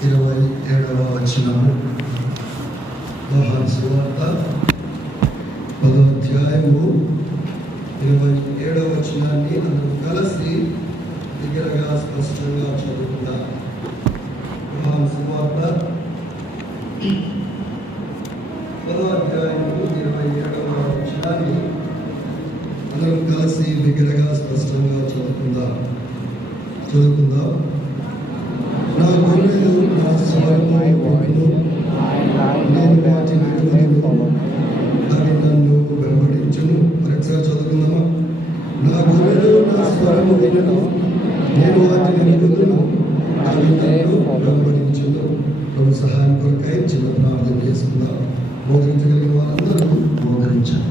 27వ వచనము. యోహాను సువార్త 10వ అధ్యాయము 27వ వచనాన్ని అందరూ కలిసి దగ్గరగా స్పష్టంగా చదువుకుందాం. యోహాను సువార్త 10వ అధ్యాయము 27వ వచనాన్ని అందరూ కలిసి దగ్గరగా స్పష్టంగా చదువుకుందాం. నా గొర్రెలు నా స్వరము వినును, నేను వాటిని ఎరుగుదును, అవి నన్ను వెంబడించును. మరొకసారి చదువుకుందామా? నా గొర్రెలు నా స్వరము వినును, నేను వాటిని ఎరుగుదును, అవి నన్ను వెంబడించును. ప్రభు సహాయం కొరకై చిన్న ప్రార్థన చేసుకుందాం. మోకరించగలిగిన వాళ్ళందరూ మోకరించాలి.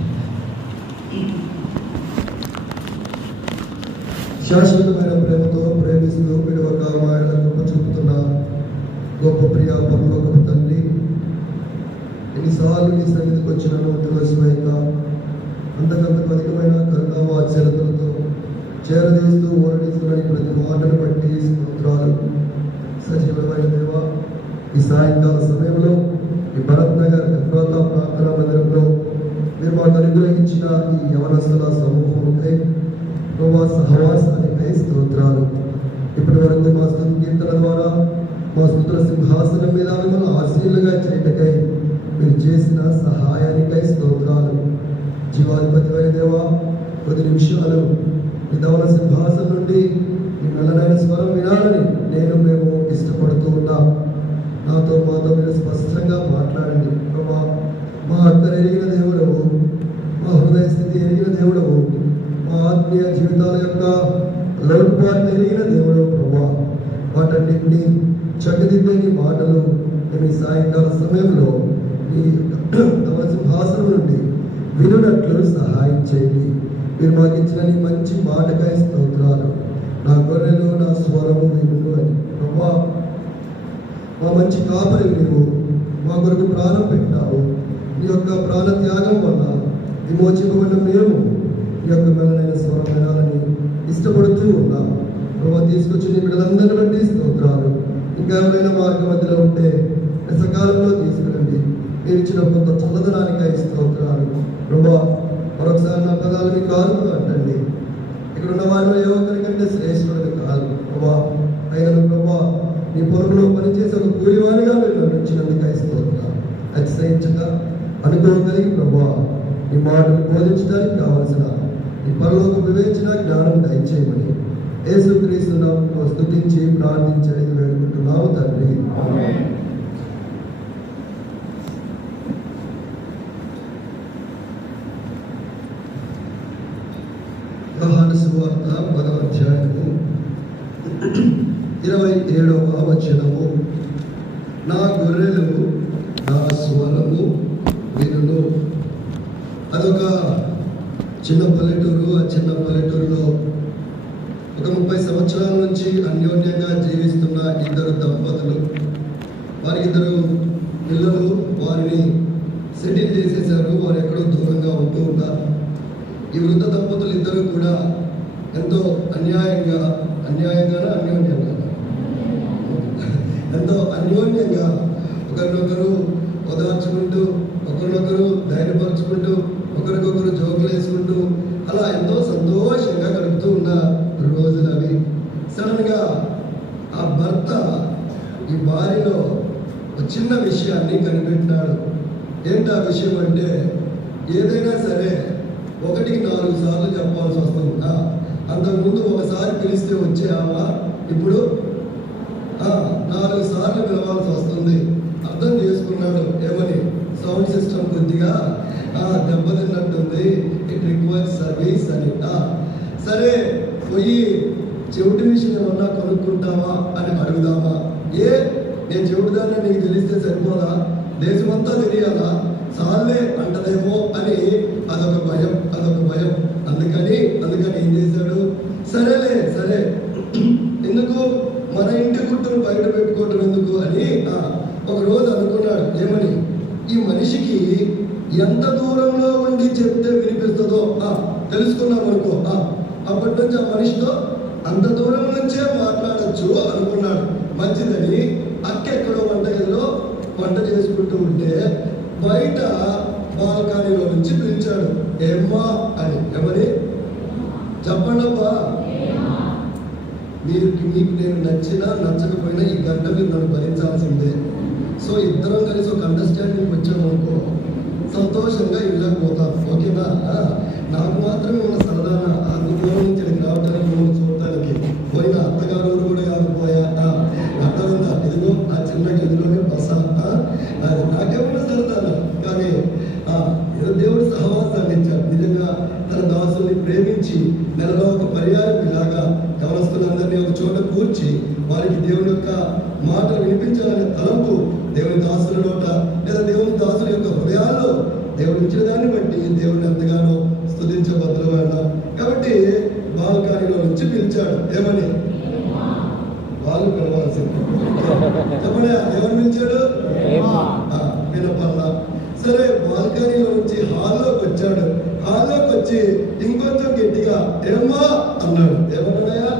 శాశ్వతమైన ప్రేమతో ప్రేమిస్తూ విడవక ఆయన గొప్ప చూపుతున్న గొప్ప ప్రియ పరలోకపు తండ్రి, ఎన్నిసార్లు నీ సన్నిధికి వచ్చినను తులసివేయక అంతకంతకు అధికమైన కరుణా వాత్సల్యతలతో చేరదీస్తూ ఓరడిస్తున్న ప్రతి మాటను బట్టి స్తోత్రాలు. సజీవమైన దేవ, ఈ సాయంకాల సమయంలో ఈ భరత్ నగర్ ఎఫ్రాతా ప్రార్థనా మందిరంలో మీరు మాకు అనుగ్రహించిన ఈ యవనస్తుల సమూహంకై సహవాసానికై స్తోత్రాలు. ఇప్పటి వరకు మా స్తుతి కీర్తన ద్వారా మా స్తుతుల సింహాసనం మీద మిమ్మల్ని ఆశీలుగా చేయటకై మీరు చేసిన సహాయానికై స్తోత్రాలు. జీవాధిపతివైన దేవా, కొద్ది నిమిషాలు మీ ధవల సింహాసనం నుండి మీ మెల్లనైన స్వరం వినాలని మేము ఇష్టపడుతూ ఉన్నాం. మాతో మీరు స్పష్టంగా మాట్లాడండి ప్రభా. మా అక్కర ఎరిగిన దేవుడవు, మా హృదయ స్థితి ఎరిగిన దేవుడవు, మా ఆత్మీయ జీవితాల యొక్క లోటుపాట్లు ఎరిగిన దేవుడు ప్రభా. వాటన్నింటినీ చక్కదిద్దని మాటలు నేను ఈ సాయంకాల సమయంలో ఈ సింహాసనం నుండి వినున్నట్లు సహాయం చేయండి. మీరు మాకు ఇచ్చిన నీ మంచి మాటకై స్తోత్రాలు. నా గొర్రెలు నా స్వరము విను అని ప్రభా. మా మంచి కాపరి నీవు, మా కొరకు ప్రాణం పెట్టావు. నీ యొక్క ప్రాణ త్యాగం వల్ల విమోచింపబడిన మేము ఈ యొక్క మెల్లనైన స్వరం వినాలని ఇష్టపడుతూ ఉన్నాం. ప్రభావ తీసుకొచ్చిన బిడ్డలందరినీ బట్టి స్తోత్రాలు. ఇంకా ఎవరైనా మార్గ మధ్యలో ఉంటే సకాలంలో తీసుకురండి. మీరు ఇచ్చిన కొంత చల్లదనానికై స్తోత్రాలు. ప్రభా, మరొకసారి నా పదాలు మీ కారుతో అంటండి. ఇక్కడ ఉన్న వారిలో ఏ ఒక్కరికంటే శ్రేష్ఠుడు కాదు ప్రభా. అయినను ప్రభా, నీ పొలంలో పనిచేసే ఒక కూలివానిగా మీరు నన్ను ఇచ్చినందుకై స్తోత్రాలు. అతిశయించక అనుకోగలిగి ప్రభా, ఈ మాటలు బోధించడానికి కావలసిన ఈ పరలోక వివేచన జ్ఞానం దయచేయమని యేసుక్రీస్తు నామములో స్తుతించి ప్రార్థించి వేడుకుంటున్నాము తండ్రి. యోహాను సువార్త 10వ అధ్యాయము 27వ వచనము. నా గొర్రెలు నా స్వరము వినును. అదొక చిన్న పల్లెటూరు. ఆ చిన్న పల్లెటూరులో ఒక 30 సంవత్సరాల నుంచి అన్యోన్యంగా జీవిస్తున్న ఇద్దరు దంపతులు. వారి ఇద్దరు పిల్లలు వారిని సెటిల్ చేసేశారు. వారు ఎక్కడో దూరంగా ఉంటూ ఉంటారు. ఈ వృద్ధ దంపతులు ఇద్దరు కూడా ఎంతో అన్యోన్యంగా ఒకరినొకరు ఓదార్చుకుంటూ, ఒకరినొకరు ధైర్యపరుచుకుంటూ, ఒకరికొకరు జోకులు వేసుకుంటూ అలా ఎంతో సంతోషంగా గడుపుతూ ఉన్న రోజులు అవి. సడన్గా ఆ భర్త ఈ భార్యలో ఒక చిన్న విషయాన్ని కనిపెట్టినాడు. ఏంటి ఆ విషయం అంటే, ఏదైనా సరే 1కి 4 సార్లు చెప్పాల్సి వస్తుందా? అంతకుముందు ఒకసారి పిలిస్తే వచ్చేవా, ఇప్పుడు 4 సార్లు పిలవాల్సి వస్తుంది. అర్థం చేసుకున్నాడు. ఏమని? సౌండ్ సిస్టమ్ కొద్దిగా దెబ్బతిన్నట్టుంది, ఇట్ రిక్వైర్స్ సర్వీస్ అని. సరే, పోయి చెవిటి మిషన్ ఏమన్నా కొనుక్కుంటావా అని అడుగుదామా? నేను చెవిటిదాన్ని నీకు తెలిస్తే సరిపోదా? దేశమంతా తెలియాలా? సార్లే అంటదేమో అని అదొక భయం. అందుకని ఏం చేశాడు? సరే ఎందుకు మన ఇంటి గుట్టును బయట పెట్టుకోవటం ఎందుకు అని ఒక రోజు అనుకున్నాడు. ఏమని? ఈ మనిషికి ఎంత దూరంలో ఉండి చెప్తే వినిపిస్తుందో తెలుసుకున్నాం అనుకో, అప్పటి నుంచి ఆ మనిషితో అంత దూరం నుంచే మాట్లాడచ్చు అనుకున్నాడు. మంచిదని అక్కే వంట చేసుకుంటూ ఉంటే బయట బాల్కనీలో నుంచి పిలిచాడు, ఏమ్మా అని. ఏమని చెప్పండబ్బా, మీకు నేను నచ్చినా నచ్చకపోయినా ఈ గంట మీరు నన్ను భరించాల్సిందే. సో ఇద్దరం కలిసి ఒక అండర్స్టాండింగ్ వచ్చామనుకో, సంతోషంగా ఇళ్ళకి పోతాం. ఓకేనా? నాకు మాత్రమే ఉన్న సరదాన అంత దూరం నుంచి ఇక్కడికి రావడానికి, మిమ్మల్ని చూడటానికి పోయిన అత్తగారు కూడా కాకపోయా. అర్థమైందా? ఇదిగో ఆ చిన్న గదిలోనే బస. అది నాకేమన్నా సరదాన, కానీ దేవుడు సహవాసాన్ని ఇచ్చాడు. నిజంగా తన దాసుల్ని ప్రేమించి నెలలో ఒక పర్యాయం ఇలాగా యవనస్తులందరినీ ఒక చోట కూర్చి వారికి దేవుని యొక్క మాట వినిపించాలనే తలంపు దేవుని దాసుల నోట లేదా దేవుని దాసుల యొక్క హృదయాల్లో దేవుడు ఇచ్చిన దాన్ని బట్టి దేవుడిని ఎంతగానో స్తుతించబద్దులమన్నా. కాబట్టి బాల్కనీలో నుంచి పిలిచాడు. ఏమని? వాళ్ళు పిలవాల్సింది. చెప్పండి, ఎవరు పిలిచాడు? వినపల్లా. సరే, బాల్కనీలో నుంచి హాల్లోకి వచ్చాడు. హాల్లోకి వచ్చి ఇంకొంచెం గట్టిగా ఏమ్మా అన్నాడు. ఏమన్నాయా?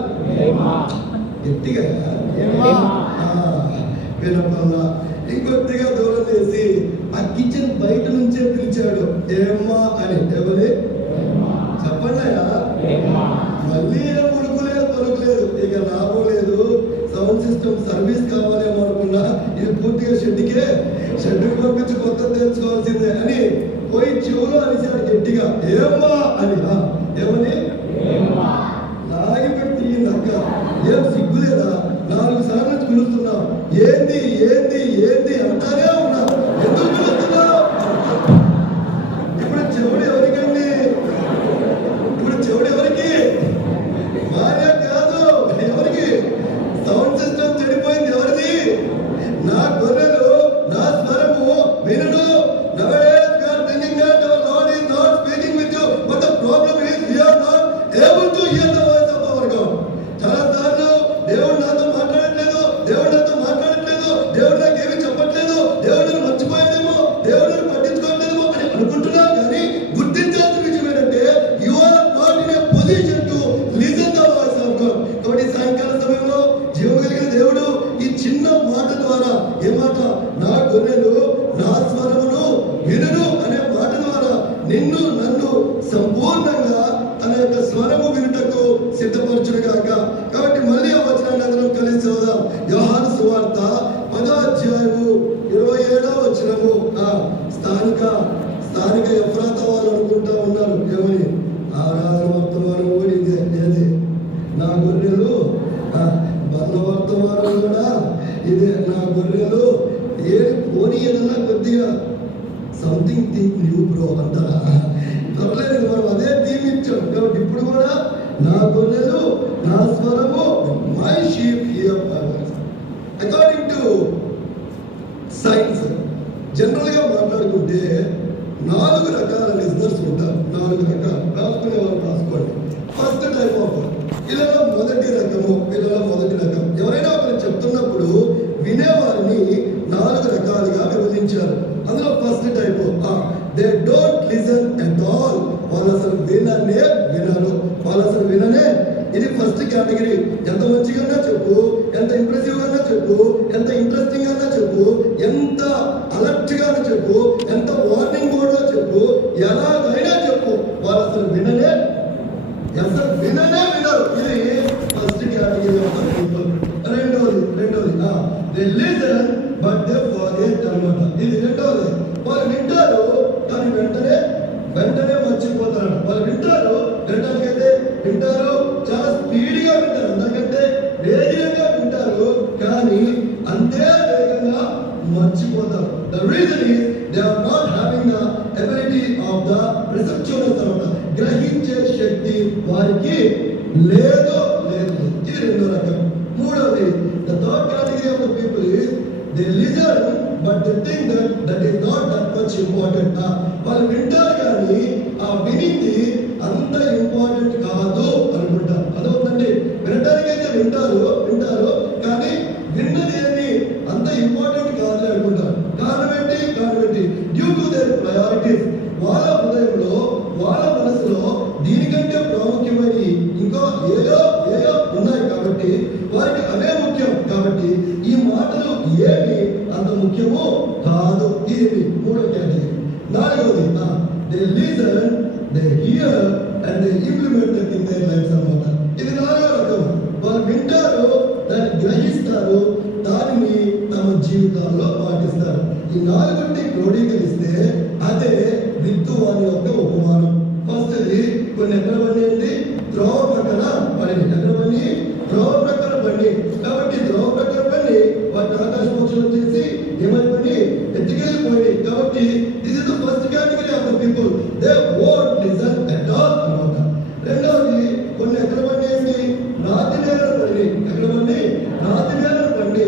గట్టిగా వినపల్లా. ఇంకొద్దిగా దూరం చేసి ఆ కిచెన్ బయట నుంచే పిలిచాడు, ఏమ్మా అని. ఎవరి? చెప్పండియా. మళ్ళీ ఏం ఉడుకులేదు పలుకులేదు. ఇక లాభం లేదు. సౌండ్ సిస్టమ్ సర్వీస్ కావాలేమో అనుకున్నా, ఇది పూర్తిగా షెడ్డుకి పంపించి కొత్త తెచ్చుకోవాల్సిందే అని పోయి చెవులో అనిసాడు గట్టిగా, ఏమ్మా అని. ఏమని? నాయి పెట్టి నక్క. ఏం సిగ్గులేదా? 4 సార్లు నుంచి పిలుస్తున్నావు. ఏంది ఏంది ఏంది అంటానే ఉన్నా. ఎందుకు పిలుస్తున్నావు? ఇప్పుడు చెవుడు ఎవరికండి? ఇప్పుడు చెవుడు ఎవరికి? భార్య కాదు, ఎవరికి? సౌండ్ సిస్టమ్ చెడిపోయింది ఎవరిది? నా గొర్రెలు నా స్వరము వినడు. Nowadays we are thinking that our Lord is not speaking with you, but the problem is we are not able to hear the voice of our God. చాలా సార్లు దేవుడు నాతో మాట్లాడట్లేదు, దేవుడు నాతో మాట్లాడట్లేదు, దేవుడు నాకు ఏమి చెప్పట్లేదు, దేవుడు నన్ను మర్చిపోయాడేమో, దేవుడు నన్ను పట్టించుకోవట్లేదేమో అని అనుకుంటున్నాం. కానీ గుర్తించాల్సిన విషయం ఏంటంటే you are not in a position to listen the voice of God. కాబట్టి సాయంకాల సమయంలో జీవం కలిగిన దేవుడు ఈ చిన్న మాట ద్వారా, ఏ మాట? నా గొర్రెలు నా స్వరమును వినును అనే మాట ద్వారా నిన్ను నన్ను సంపూర్ణంగా తన యొక్క స్వరము వినుటకు సిద్ధపరచునుగాక. కాబట్టి మళ్ళీ ఆ వచనాన్ని అందరం కలిసి చదువుదాం. యోహాను సువార్త 10వ అధ్యాయము 27వ వచనము. స్థానిక ఎఫ్రాతా వాళ్ళు అనుకుంటా ఉన్నారు, ఏమని? ఆరాధన వర్తమానం కూడా ఇదే. ఏది? నా గొర్రెలు. బల్ల వర్తమానం కూడా ఇదే. నా గొర్రెలు. ఏది పోనీ ఏదన్నా కొద్దిగా సంథింగ్ థింక్ న్యూ బ్రో అంటారా? పర్లేదు, మనం అదే థీమ్ ఇచ్చాం. కాబట్టి ఇప్పుడు కూడా నా గొర్రెలు నా స్వరము, my sheep hear my voice. According to science general గా మాట్లాడుకుంటే 4 రకాల లిజనర్స్ ఉంటారు. 4 రకాలు. రాసుకునే వాళ్ళు రాసుకోండి. ఫస్ట్ టైప్ ఆఫ్ వీళ్ళలో మొదటి రకం. ఎవరైనా ఒకరు చెప్తున్నప్పుడు వినేవారిని 4 రకాలుగా విభజించారు. అందులో first type, they don't listen at all. వాళ్ళు అసలు విననే. ఇది ఫస్ట్ కేటగిరీ. ఎంత మంచిగా చెప్పు, ఎంత ఇంప్రెసివ్ గా చెప్పు, ఎంత ఇంట్రెస్టింగ్ గా చెప్పు, ఎంత అలర్ట్ గా చెప్పు, ఎంత వార్నింగ్ మోడ్ లో చెప్పు, ఎలాగైనా చెప్పు, వాళ్ళు అసలు వినరు. ఇది ఫస్ట్ కేటగిరీ ఆఫ్ పీపుల్. రెండోది they listen but they forget అన్నమాట. ఇది రెండోది. వాళ్ళు వింటారు కానీ వెంటనే మర్చిపోతారు. వాళ్ళు వినడానికైతే వింటారు, చాలా స్పీడ్గా వింటారు, అందరికంటే వేగంగా వింటారు, కానీ అంతే వేగంగా మర్చిపోతారు. The reason is they are not having the ability of the receptionist అన్నమాట. గ్రహించే శక్తి వారికి లేదు. ఇది రెండో రకం. మూడోది, the third category of the people is they listen but they think that is not that much important. వాళ్ళు వింటారు కానీ ఆ వినింది అంత ఇంపార్టెంట్ కాదు అనుకుంటారు. అదవుతుందండి. వినటానికైతే వింటారు కానీ విన్నది ఏమి అంత ఇంపార్టెంట్ కాదు అనుకుంటారు. కారణం ఏంటి? Due to their priorities. వాళ్ళ హృదయంలో, వాళ్ళ మనసులో దీనికంటే ప్రాముఖ్యమైన ఇంకా ఏదో ఉన్నాయి కాబట్టి వారికి అవే ముఖ్యం. కాబట్టి ఈ మాటలు ఏమి అంత ముఖ్యము కాదు. ఇది మూడో కేటగిరీ. నాలుగవది they listen, they here and they implement in there lifes అన్నమాట. ఇది నాలుగో రకం. వాళ్ళు వింటారు, దాన్ని గ్రహిస్తారు, దానిని తమ జీవితాల్లో పాటిస్తారు. ఈ నాలుగుని క్రోడీకరిస్తే అదే విత్తువాని యొక్క ఉపమానం. ఫస్ట్ కొన్ని ఎక్కడ పండి త్రోవ ప్రక్కన పడింది. ఎక్కడ పండి? త్రోవ ప్రక్కన పండి. కాబట్టి త్రోవ ప్రక్కన పండి వాటి ఆకాశ పక్షులు చేసి ఏమైపోయి ఎత్తుకెళ్ళిపోయినాయి. కాబట్టి this is the first category of the people. They won't listen at all అన్నమాట. రెండవది కొన్ని ఎక్కడ పండి ఏంటి? రాతి నేలను పండి. ఎక్కడ పండి? రాతి నేలను పండి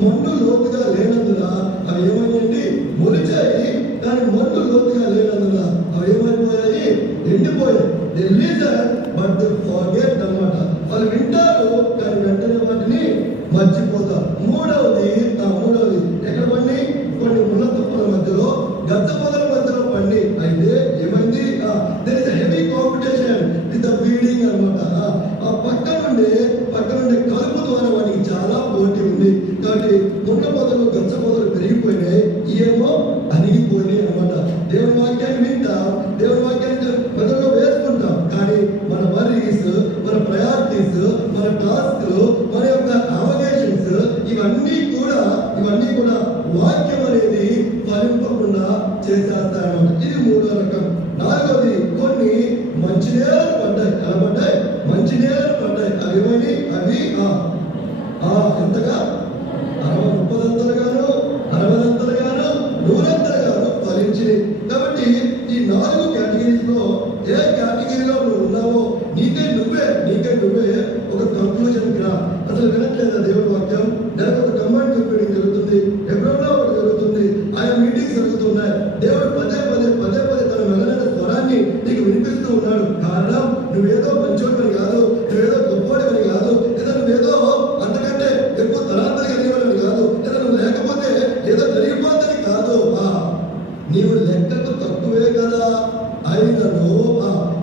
మన్ను లోతుగా లేనందున అవి ఏమైందండి? మొలిచాయి. కానీ మన్ను లోతుగా లేనందున అవి ఏమైపోయాయి? ఎండిపోయాయి. They listen but they forget అన్నమాట. వాళ్ళు వింటారు కానీ వెంటనే వాటిని మర్చిపోతారు. మూడవది ఎక్కడ పండి? కొన్ని ముళ్ళ తుప్పల మధ్యలో, గద్ద పొదల మధ్యలో పండి. అయితే ఏమైంది? There is heavy competition with the feeding అన్నమాట. ఆ పక్క నుండి కలుపు ద్వారా వాటికి చాలా పోటీ ఉంది. కాబట్టి ముళ్ళ పొదలు, గచ్చ పొదలు పెరిగిపోయినాయి, ఏమో అణిగిపోయినాయి అన్నమాట. దేవుని వాక్యాన్ని వింటాం, దేవుని వాక్యాన్ని మెదడులో వేసుకుంటాం, కానీ మన వర్రీస్, మన ప్రయారిటీస్, మన టాస్క్లు, మన యొక్క అవగేషన్స్ ఇవన్నీ కూడా వాక్యం అనేది ఫలింపకుండా చేసేస్తాయన్నమాట. ఇది మూడో రకం. నాలుగోది కొన్ని మంచి నేలలు పడ్డాయి. ఎలా పడ్డాయి? మంచి నేలలు పడ్డాయి. అవి ఏమని? అవి ఎంతగా? 30 60 100 ఫలించినాయి. కాబట్టి ఈ 4 కేటగిరీస్ లో ఏ కేటగిరీలో నువ్వు ఉన్నావో నీకే నువ్వే ఒక కంక్లూజన్ రా. అసలు వినట్లేదా దేవుడి వాక్యం? నాకు ఒక కమాండ్ మీటింగ్ జరుగుతుంది, ఎప్పుడన్నా ఒకటి జరుగుతుంది, ఆయా మీటింగ్స్ జరుగుతున్నాయి. దేవుడు పదే తన మెల్లైన స్వరాన్ని నీకు వినిపిస్తూ ఉన్నాడు. కారణం నువ్వేదో మంచోడిని కాదు, నువ్వేదో గొప్పవాడిని కాదు, లేదా నువ్వేదో అంతకంటే ఎక్కువ తలాంతలు కలిగినవాడిని కాదు, లేదా నువ్వు లేకపోతే ఏదో జరిగిపోతుంది కాదు. నీవు లెక్కకు తక్కువే కదా. అయినను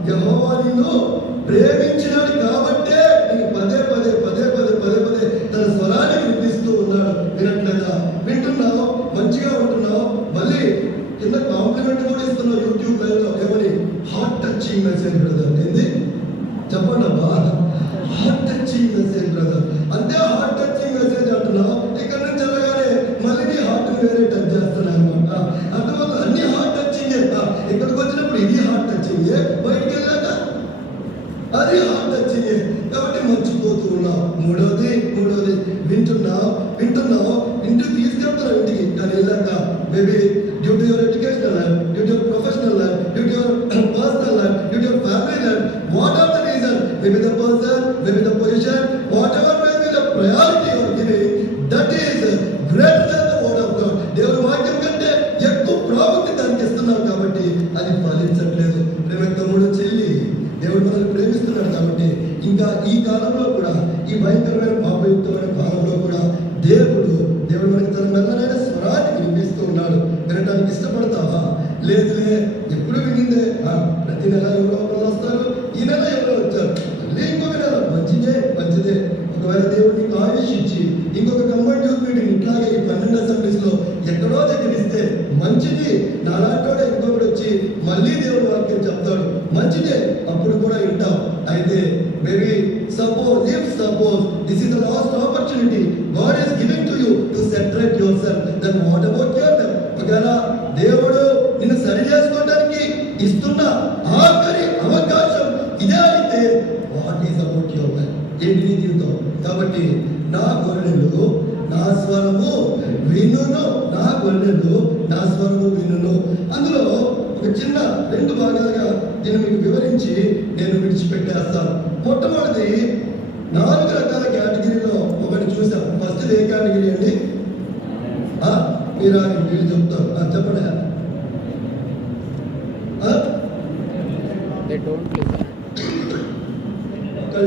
యెహోవా నిన్ను ప్రేమించినాడు కాబట్టే నీకు పదే తన స్వరాన్ని వినిపిస్తూ ఉన్నాడు. వినట్లేదా? వింటున్నావు, మంచిగా ఉంటున్నావు, మళ్ళీ కింద కాంప్లిమెంట్ కూడా ఇస్తున్నావు యూట్యూబ్ లైవ్ లో. ఏమని? Heart touching message brother. ఏంది చెప్పండి అబ్బా? Heart touching message brother. అంతే హార్ట్ టచింగ్ మెసేజ్ అంటున్నావు. ఇక్కడ నుంచి వెళ్ళగానే మళ్ళీ నీ హార్ట్ వేరే టచ్ చేస్తున్నాను అనమాట. అర్థమవుతుంది? అన్ని హార్ట్ టచింగ్. ఇక్కడికి వచ్చినప్పుడు ఇది హార్ట్ టచింగ్, బయటికి వెళ్ళాక అది హార్ట్ టచింగ్. కాబట్టి మర్చిపోతూ ఉన్నావు. మూడవది వింటున్నావు, ఇంటికి తీసుకెళ్తున్నావు ఇంటికి, కానీ వెళ్ళాక maybe due to your educational life, due to your professional life, due to your personal life, due to your family life, what are the reason? Maybe the person, maybe the position, whatever may be the priority your giving, that is greater than the word of God. దేవుని వాక్యం కంటే ఎక్కువ ప్రాముఖ్యత దానికి ఇస్తున్నాం కాబట్టి అది ఫలించట్లేదు. ప్రేమ తమ్ముడు, చెల్లి, దేవుడు మనల్ని ప్రేమిస్తున్నాడు కాబట్టి ఇంకా ఈ కాలంలో కూడా, ఈ భయంకరమైన పాపయుక్తమైన కాలంలో కూడా దేవుడు మనకి తన మెల్లనైన స్వరాన్ని వినిపిస్తూ ఉన్నాడు. వినడానికి ఇష్టపడతావా? లేదులే, ఎప్పుడు వినిందే. ప్రతి నెల ఎవరో వస్తారు, ఈ నెల ఎవరో వచ్చారు, ఇంకొక నెల మంచిదే. ఒకవేళ దేవుడు నీకు ఆయుష్ ఇచ్చి ఇంకొక కంబైన్డ్ యూత్ మీటింగ్ ఇట్లాగే ఈ 12 అసెంబ్లీస్ లో ఎక్కడో దగ్గర ఇస్తే మంచిది. నాలాంటోడే ఇంకొకటి వచ్చి మళ్ళీ దేవుడు వాక్యం చెప్తాడు, మంచిదే, అప్పుడు కూడా వింటాం. అయితే maybe suppose this is the last opportunity God is giving to you to separate yourself, then what about yourself? ఒకవేళ దేవుడు నిన్ను సరి చేసుకోవడానికి ఇస్తున్న ఆఖరి అవకాశం ఇదే అయితే what is about your life? ఏంటి నీ జీవితం? కాబట్టి నా గొర్రెలు నా స్వరము వినును. అందులో ఒక చిన్న 2 భాగాలుగా నేను మీకు వివరించి నేను విడిచిపెట్టేస్తాను. మొట్టమొదటిది 4 రకాల కేటగిరీలో ఒకటి చూసాం. ఫస్ట్ ఏ కేటగిరీ అండి? మీరు వీళ్ళు చెప్తారు, చెప్పండి.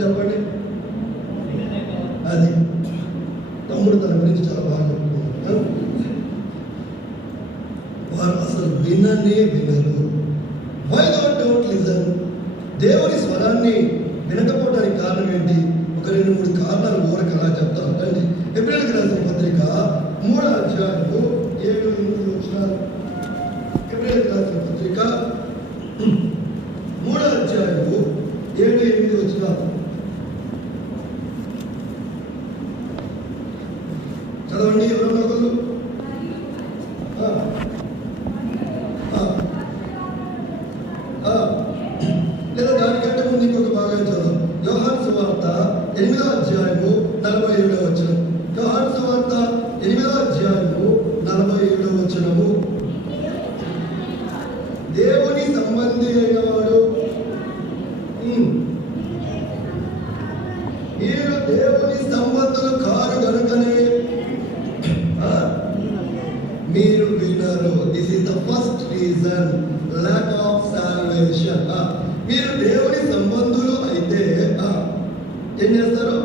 చెప్పండి. అది తమ్ముడు తన గురించి చాలా బాగా చెప్తున్నారు. వారు అసలు వినరు. Why don't listen? దేవుని స్వరాన్ని వినకపోవడానికి కారణం ఏంటి? ఒక 2-3 కారణాలు ఊరక అలా చెప్తాను. రండి. ఎబ్రియల్కి రాసిన పత్రిక 3వ అధ్యాయము వచ్చినారు. ఎబ్రేయులకు రాసిన పత్రిక 3వ అధ్యాయము 7-8 వచనాలు చదవండి. ఎవరన్నా ఒకరు లేదా దానికంటే ముందు ఇంకొక భాగం చదువు. యోహాను సువార్త 8వ అధ్యాయము 47వ వచనం. యోహాను సువార్త 8వ అధ్యాయము 47వ వచనము. దేవుని సంబంధి అయిన వాడు, మీరు దేవుని సంబంధులు కారు గనుకనే మీరు వినరు. This is the first reason, lack of salvation. మీరు దేవుని సంబంధులు అయితే ఏం చేస్తారు?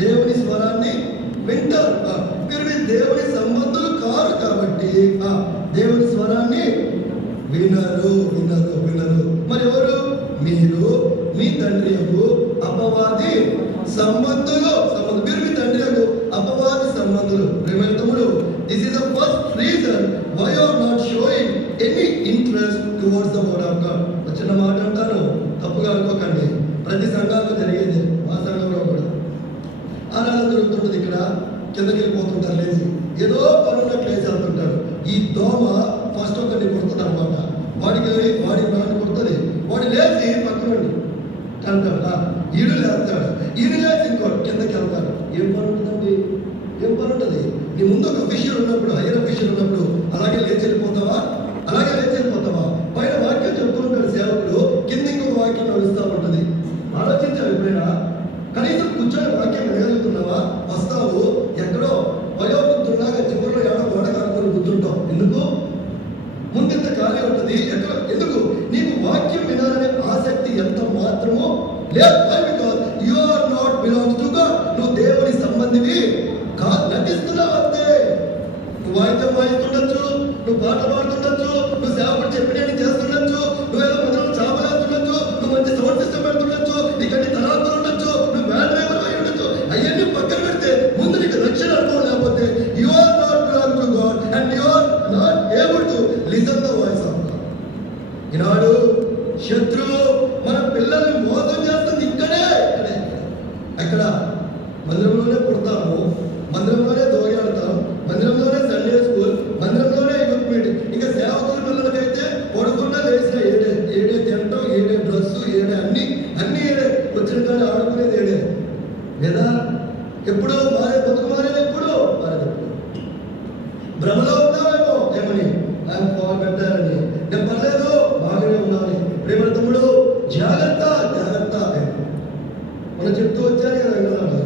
దేవుని స్వరాన్ని వింటారు. మీరు దేవుని సంబంధులు కారు కాబట్టి దేవుని స్వరాన్ని వినరు వినరు వినరు. మరి ఎవరు? మీరు మీ తండ్రి అపవాది సంబంధులు. మీరు మీ తండ్రి అపవాది సంబంధులు. ప్రియమైన తమ్ముడు, this is the first reason why you are not showing any interest towards the word of God. చిన్న మాట అంటాను, తప్పుగా అనుకోకండి. ప్రతి సంఘాల్లో జరిగేది, మా సంఘంలో కూడా ఆరాధన జరుగుతుంటుంది. ఇక్కడ కిందకి వెళ్ళిపోతుంటారు లేచి, ఏదో పనున్నట్లు లేచి వెళ్తుంటారు. ఈ దోమ ఫస్ట్ ఒకటి కొడుతుంది అనమాట. వాడి నాన్న కొడుతుంది. వాడు లేచి పక్కనండి అంటాడు, ఈడు లేస్తాడు. ఈడు లేచి ఇంకో కిందకి వెళ్తాడు. ఏం పని ఉంటుందండి? ఏం పని ఉంటుంది? నీ ముందు ఒక అఫీషియల్ ఉన్నప్పుడు, హైయర్ అఫీషియల్ ఉన్నప్పుడు అలాగే లేచి వెళ్ళిపోతావా? అలాగే లేచి వెళ్ళిపోతావా? పైన వాక్యం చెప్తూ ఉంటాడు సేవకుడు, కింద ఇంకొక వాక్యం నడుస్తూ ఉంటుంది. ఆలోచించావు ఎప్పుడైనా? కనీసం కూర్చొని వాక్యం వినగలుగుతున్నావా? వస్తావు, ఎక్కడో వయోవృద్ధుల్లాగా చివరిలో ఏడో గోడ కానుకొని కూర్చుంటావు. ఎందుకు? ముందెంత ఖాళీ ఉంటుంది. ఎక్కడ? ఎందుకు? నీకు వాక్యం వినాలనే ఆసక్తి ఎంత మాత్రమో లేదు. Because you are not belongs to God. నువ్వు దేవుని సంబంధివి కాదు, నటిస్తున్నావు అంతే. నువ్వు వాయిద్యం వాయిస్తుండొచ్చు, నువ్వు పాట పాడుతుండొచ్చు, నువ్వు సేవకుడు చెప్పినట్టు చేస్తుండొచ్చు, నువ్వేదో మొదలు చాపలేస్తుండొచ్చు, నువ్వు మంచి సౌండ్ సిస్టమ్ పెడుతుండొచ్చు, నీకన్నీ తలాంతులు ఉండొచ్చు, నువ్వు వ్యాన్ డ్రైవర్ అయి ఉండొచ్చు. అవన్నీ పక్కన పెడితే ముందు నీకు రక్షణ అనుభవం లేకపోతే you are not belong to God and you are not able to listen the voice of God. ఈనాడు శత్రువు మన పిల్లల్ని మోసం చేస్తుంది. ఇక్కడే ఎక్కడ? మందిరంలోనే పుడతాము, మందిరంలోనే దోగాడతాం, మందిరంలోనే సండే స్కూల్, మందిరంలోనే యూత్ మీటింగ్. ఇంకా సేవకుల పిల్లలకైతే పడుకుండా లేచిన ఏడే తింటాం, ఏడే డ్రెస్సు, ఏడే అన్ని ఏడే. వచ్చిన కానీ ఆడుకునేది ఏడే లేదా? ఎప్పుడు మారే బతుకు మారేది, ఎప్పుడు మారేది. భ్రమలో ఉన్నావేమో ఏమని, ఆయన పెట్టారని. నేను పర్లేదు, బాగానే ఉన్నాను. ప్రేమ తమ్ముడు, జాగ్రత్త జాగ్రత్త. మనం చెప్తూ వచ్చాను కదా.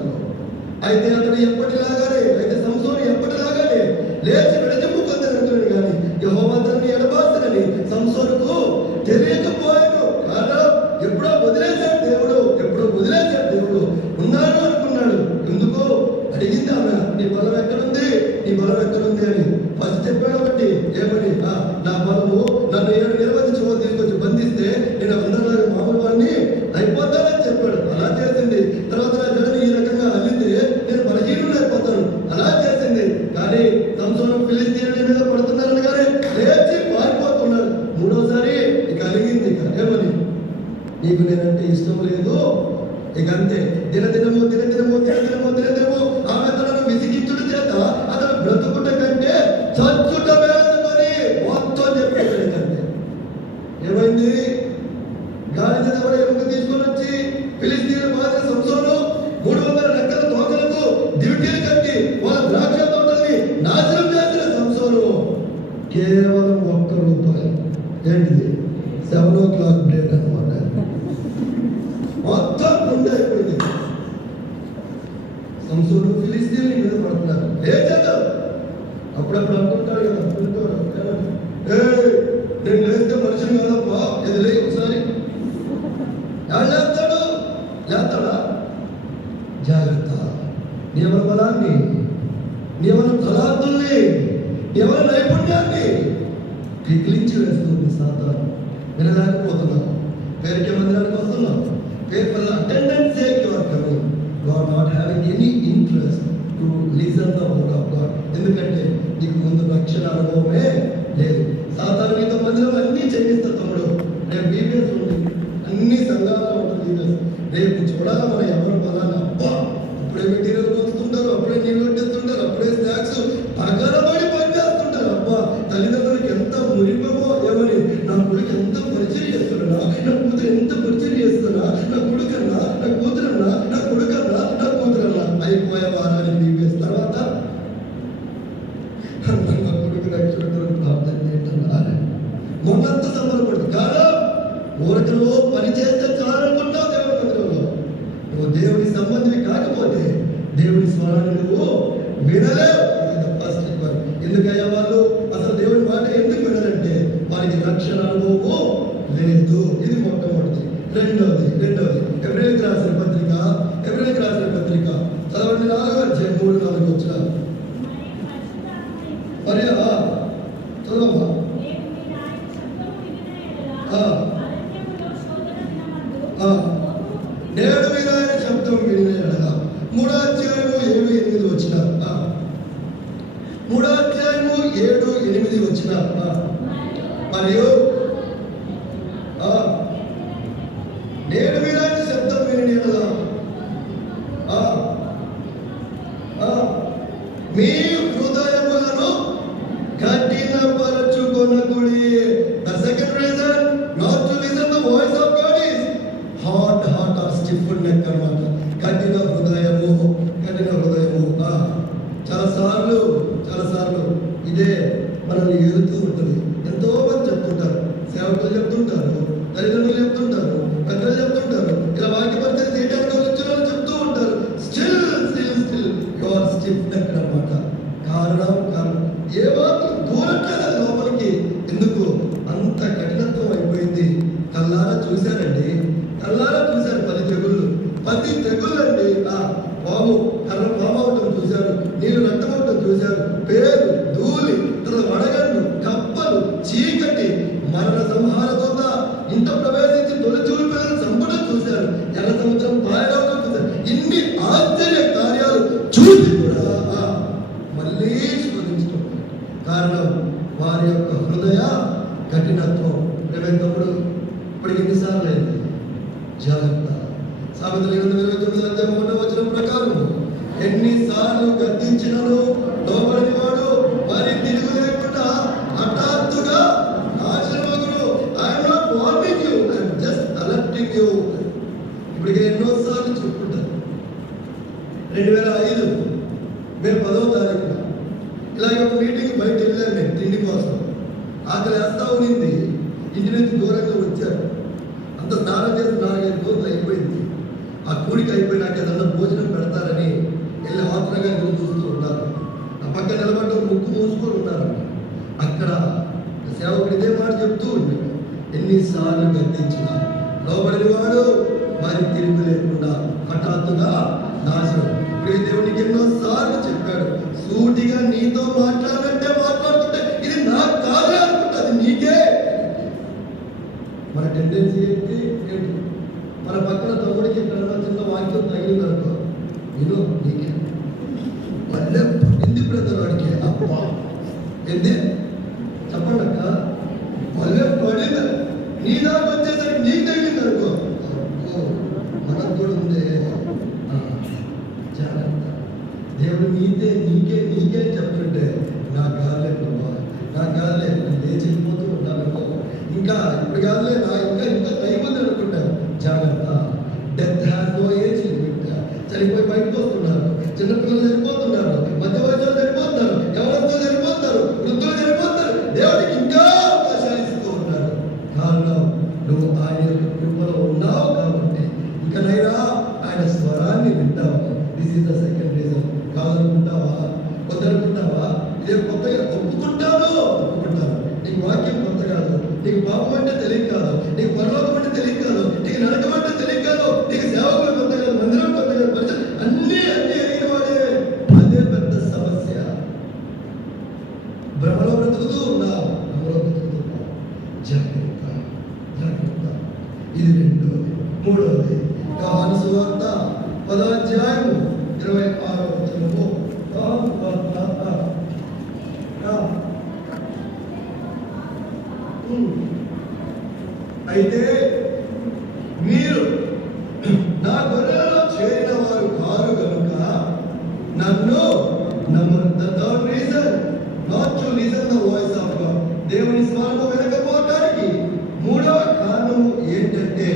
అయితే అతడు ఎప్పటిలాగానే, అయితే సంసోను ఎప్పటిలాగానే లేచి విడజింపు పొందనుకున్నాడు. కానీ యెహోవా అతన్ని ఎడబాసనని సంసోనుకు తెలియకపోయాను. కారణం ఎప్పుడో వదిలేశాడు దేవుడు, ఉన్నాడు అనుకున్నాడు. ఎందుకు? అడిగింది ఆమె, నీ బలం ఎక్కడుంది, నీ బలం ఎక్కడుంది అని. ఫస్ట్ చెప్పాడు బట్టి ఏమని, నా బలము నన్ను 7 నిర్వహించుకో తీసుకొచ్చి బంధిస్తే నేను అందరిలాగా మామూలు వాడిని అయిపోతానని చెప్పాడు. అలా చేసింది. తర్వాత నా జడని ఈ రకంగా అల్లింది, నేను బలహీనుడు అయిపోతాను. అలా చేసింది. కానీ సంసోను ఫిలిస్తీయుల మీద పడుతున్నారని కానీ లేచి పారిపోతున్నాడు. 3వసారి ఇక అలిగింది. ఇక ఏమని, నీకు నేనంటే ఇష్టం లేదు, ఇక అంతే. దినదినము ఆమె తనను విసిగించుట చేత అతను బ్రతుకుట కంటే చచ్చుట మేలని మొత్తం చెప్పాడు. అంతే. ఏమైంది? గాడిద కూడా ఎముక తీసుకొని వచ్చి ఫిలిస్తీయుల మాదిరి సంసోను 300 రెక్కల తోకలకు డ్యూటీలు కట్టి వాళ్ళ ద్రాక్ష తోటల్ని నాశనం చేసిన సంసోను కేవలం ₹1. ఏంటిది? 7 o'clock బ్రేక్ అనమాట. మొత్తం గుండె అయిపోయింది. సంసోను ఫిలిస్తీయుల మీద పడుతున్నారు. లేచాడు. అప్పుడప్పుడు అనుకుంటాడు కదా, నేను లేస్తే మనుషులు కాదప్పా, ఇది లే ఒకసారి. లేస్తాడా? జాగ్రత్త. నీ ఎవరి బలాన్ని, నీ ఎవరి తలాంతుల్ని, నీ ఎవరి నైపుణ్యాన్ని పిగిలించి వేస్తుంది సాతాను. వినలేకపోతున్నావు. పేరుకే మందిరానికి వస్తున్నావు, పేరు వల్ల attendance sake you are coming. You are not having any interest to listen the word of God. ఎందుకంటే నీకు ముందు రక్షణ అనుభవమే లేదు. నా కొడుకు రక్షణ కొరకు ప్రార్థన చేస్తున్నారు. మొన్నంతా సంబరపడుతుంది కాదా? ఊరకలో పని చేస్తే చాలనుకుంటావు దేవుడి మందిరంలో. నువ్వు దేవుడి సంబంధివి కాకపోతే దేవుడి స్వరాన్ని నువ్వు వినలేవు. ఫస్ట్ ఎందుకయ్యా వాళ్ళు అసలు దేవుడి మాట ఎందుకు వినరంటే వారికి రక్షణ అనుభవము లేదు. ఇది మొట్టమొదటి. రెండవది ఎబ్రిల్కి రాసిన పత్రిక చదవండి 4వ అధ్యాయం 3-4 వచ్చిన మరి చదవమ్మా. నేడు మీద ఆయన శబ్దం వినిన ఎడల 3వ అధ్యాయము 7-8 వచ్చిన 3వ అధ్యాయము 7-8 వచ్చిన మరియు నేడు మీద ఆయన శబ్దం వినిన ఎడల మీ హృదయములను కఠినపరచుకొనకుడి. The second reason not to listen the voice of God is hard heart or stiff neck అన్నమాట. కఠిన హృదయము. చాలా సార్లు ఇదే మనల్ని ఏలుతూ ఉంటుంది. ఎంతో మంది చెప్తుంటారు, సేవకులు చెప్తుంటారు, తల్లిదండ్రులు చెప్తుంటారు, పెద్దలు చెప్తుంటారు, ఇలా వాక్య పరిచయం చేయడానికి వచ్చిన వాళ్ళు చెప్తూ ఉంటారు. స్టిల్ యువర్ స్టిఫ్ నెక్ అన్నమాట. కారణం ఏ మాత్రం దూరట్లేదు లోపలికి. ఎందుకు అంత కఠినత్వం అయిపోయింది? కల్లారా చూశారండి, 10 తెగుళ్ళు అండి. పాము అవటం చూశారు, నీళ్ళు రక్తం అవటం చూశారు, పేరు ధూళి, వడగండు, కప్పలు, చీకటి, మరణ సంహార దూత ఇంట ప్రవేశించి తొలిచూలు పిల్లలు చంపడం చూశారు, ఎర్ర సముద్రం పాయడం చూశారు. ఇన్ని ఆశ్చర్య కార్యాలు చూసి కూడా మళ్ళీ శోధించడం కారణం వారి యొక్క హృదయ కఠినత్వం. తమ్ముడు ఇప్పటికి ఎన్నిసార్లు అయింది? జాగ్రత్త. సామెతల 29వ వచనం ప్రకారం ఎన్నిసార్లు గద్దించినను లోబడిన వాడు మరి తిరుగు లేకుండా హఠాత్తుగా నాశనమగును. I'm not warning you, I'm just alerting you. ఇప్పటికే ఎన్నోసార్లు చెప్పుకుంటారు. 2005 మే 10వ తారీఖున ఇలాగ ఒక మీటింగ్ బయట వెళ్ళాను నేను తిండి కోసం. ఆకలి వేస్తా ఉన్నింది. ఇంటి నుంచి దూరంగా వచ్చారు. అంత స్నానం చేసి 4-5 రోజులు అయిపోయింది. ఆ కూడికి అయిపోయినాక ఏదన్నా భోజనం పెడతారని వెళ్ళి ఆత్రంగా ఎదురు చూస్తూ ఉన్నారు. ఆ పక్క నిలబడ్డ ముక్కు మూసుకొని ఉన్నారు. అక్కడ సేవకుడు ఇదే మాట చెప్తూ ఉన్నాడు, ఎన్నిసార్లు గద్దించిన లోబడిన వాడు మరి తిరుగు లేకుండా హఠాత్తుగా నాశనం. ఇప్పుడు దేవునికి ఎన్నోసార్లు చెప్పాడు, సూటిగా నీతో మాట్లాడంటే మాట్లాడుతుంటే ఇది నాకు కాదే అనుకుంటే అది నీకే. మన టెండెన్సీ ఏంటి? మన పక్కన తమ్ముడికి ఎక్కడన్నా చిన్న వాక్యం తగిలిందనుకో, నేను నీకే వల్లే ఎందు బ్రదర్ వాడికి అబ్బా ఎందు చెప్పండి అక్క, వల్లే పడింది నీ దాకా వచ్చేసరికి నీకు తగిలింది అనుకో, అబ్బో మనకు కూడా ఉందే. జాగ్రత్త. దేవుడు నీకే చెప్తుంటే నాకు కాదులే ప్రభా, నాకు కాదులే, లేచి వెళ్ళిపోతూ ఉంటాను, ఇంకా ఇప్పుడు కాదులే, ఇంకా టైం ఉంది అనుకుంటాను. జాగ్రత్త. Death has no age limit. చనిపోయి బయటకు వస్తున్నారు, చిన్నపిల్లలు చనిపోతున్నారు, మధ్య వయసులో చనిపోతున్నారు, ఎవరితో చనిపోతారు, వృద్ధులు చనిపోతారు. దేవుడికి ఇంకా అవకాశాలు ఇస్తూ ఉన్నారు. కారణం నువ్వు ఆయన యొక్క కృపలో ఉన్నావు కాబట్టి ఇంకనైనా ఆయన స్వరాన్ని వింటావు. This is the second reason. కాదనుకుంటావా, వద్దనుకుంటావా? ఇదే కొత్తగా ఒప్పుకుంటాను. నీకు వాక్యం కొత్త కాదు, నీకు పాపం అంటే తెలియక కాదు, నీకు పరలోకం అంటే తెలియక కాదు, నీకు నరకం అంటే తెలియక కాదు, నీకు సేవకులు కొత్త కాదు, మందిరం కొత్త కాదు, పరిచయం అన్ని ఎరిగిన వాడే. అదే పెద్ద సమస్య. భ్రమలో బ్రతుకుతూ ఉన్నావు. జాగ్రత్త. ఇది రెండోది. మూడవది యోహాను సువార్త 10వ అధ్యాయము 26వ వచనము. అయితే మీరు నా గొర్రెలలో చేరిన వారు కారు కనుక నన్ను నమ్మరు. The third reason not to listen the voice of God. దేవుని స్వరము వినకపోవటానికి మూడవ కారణము ఏంటంటే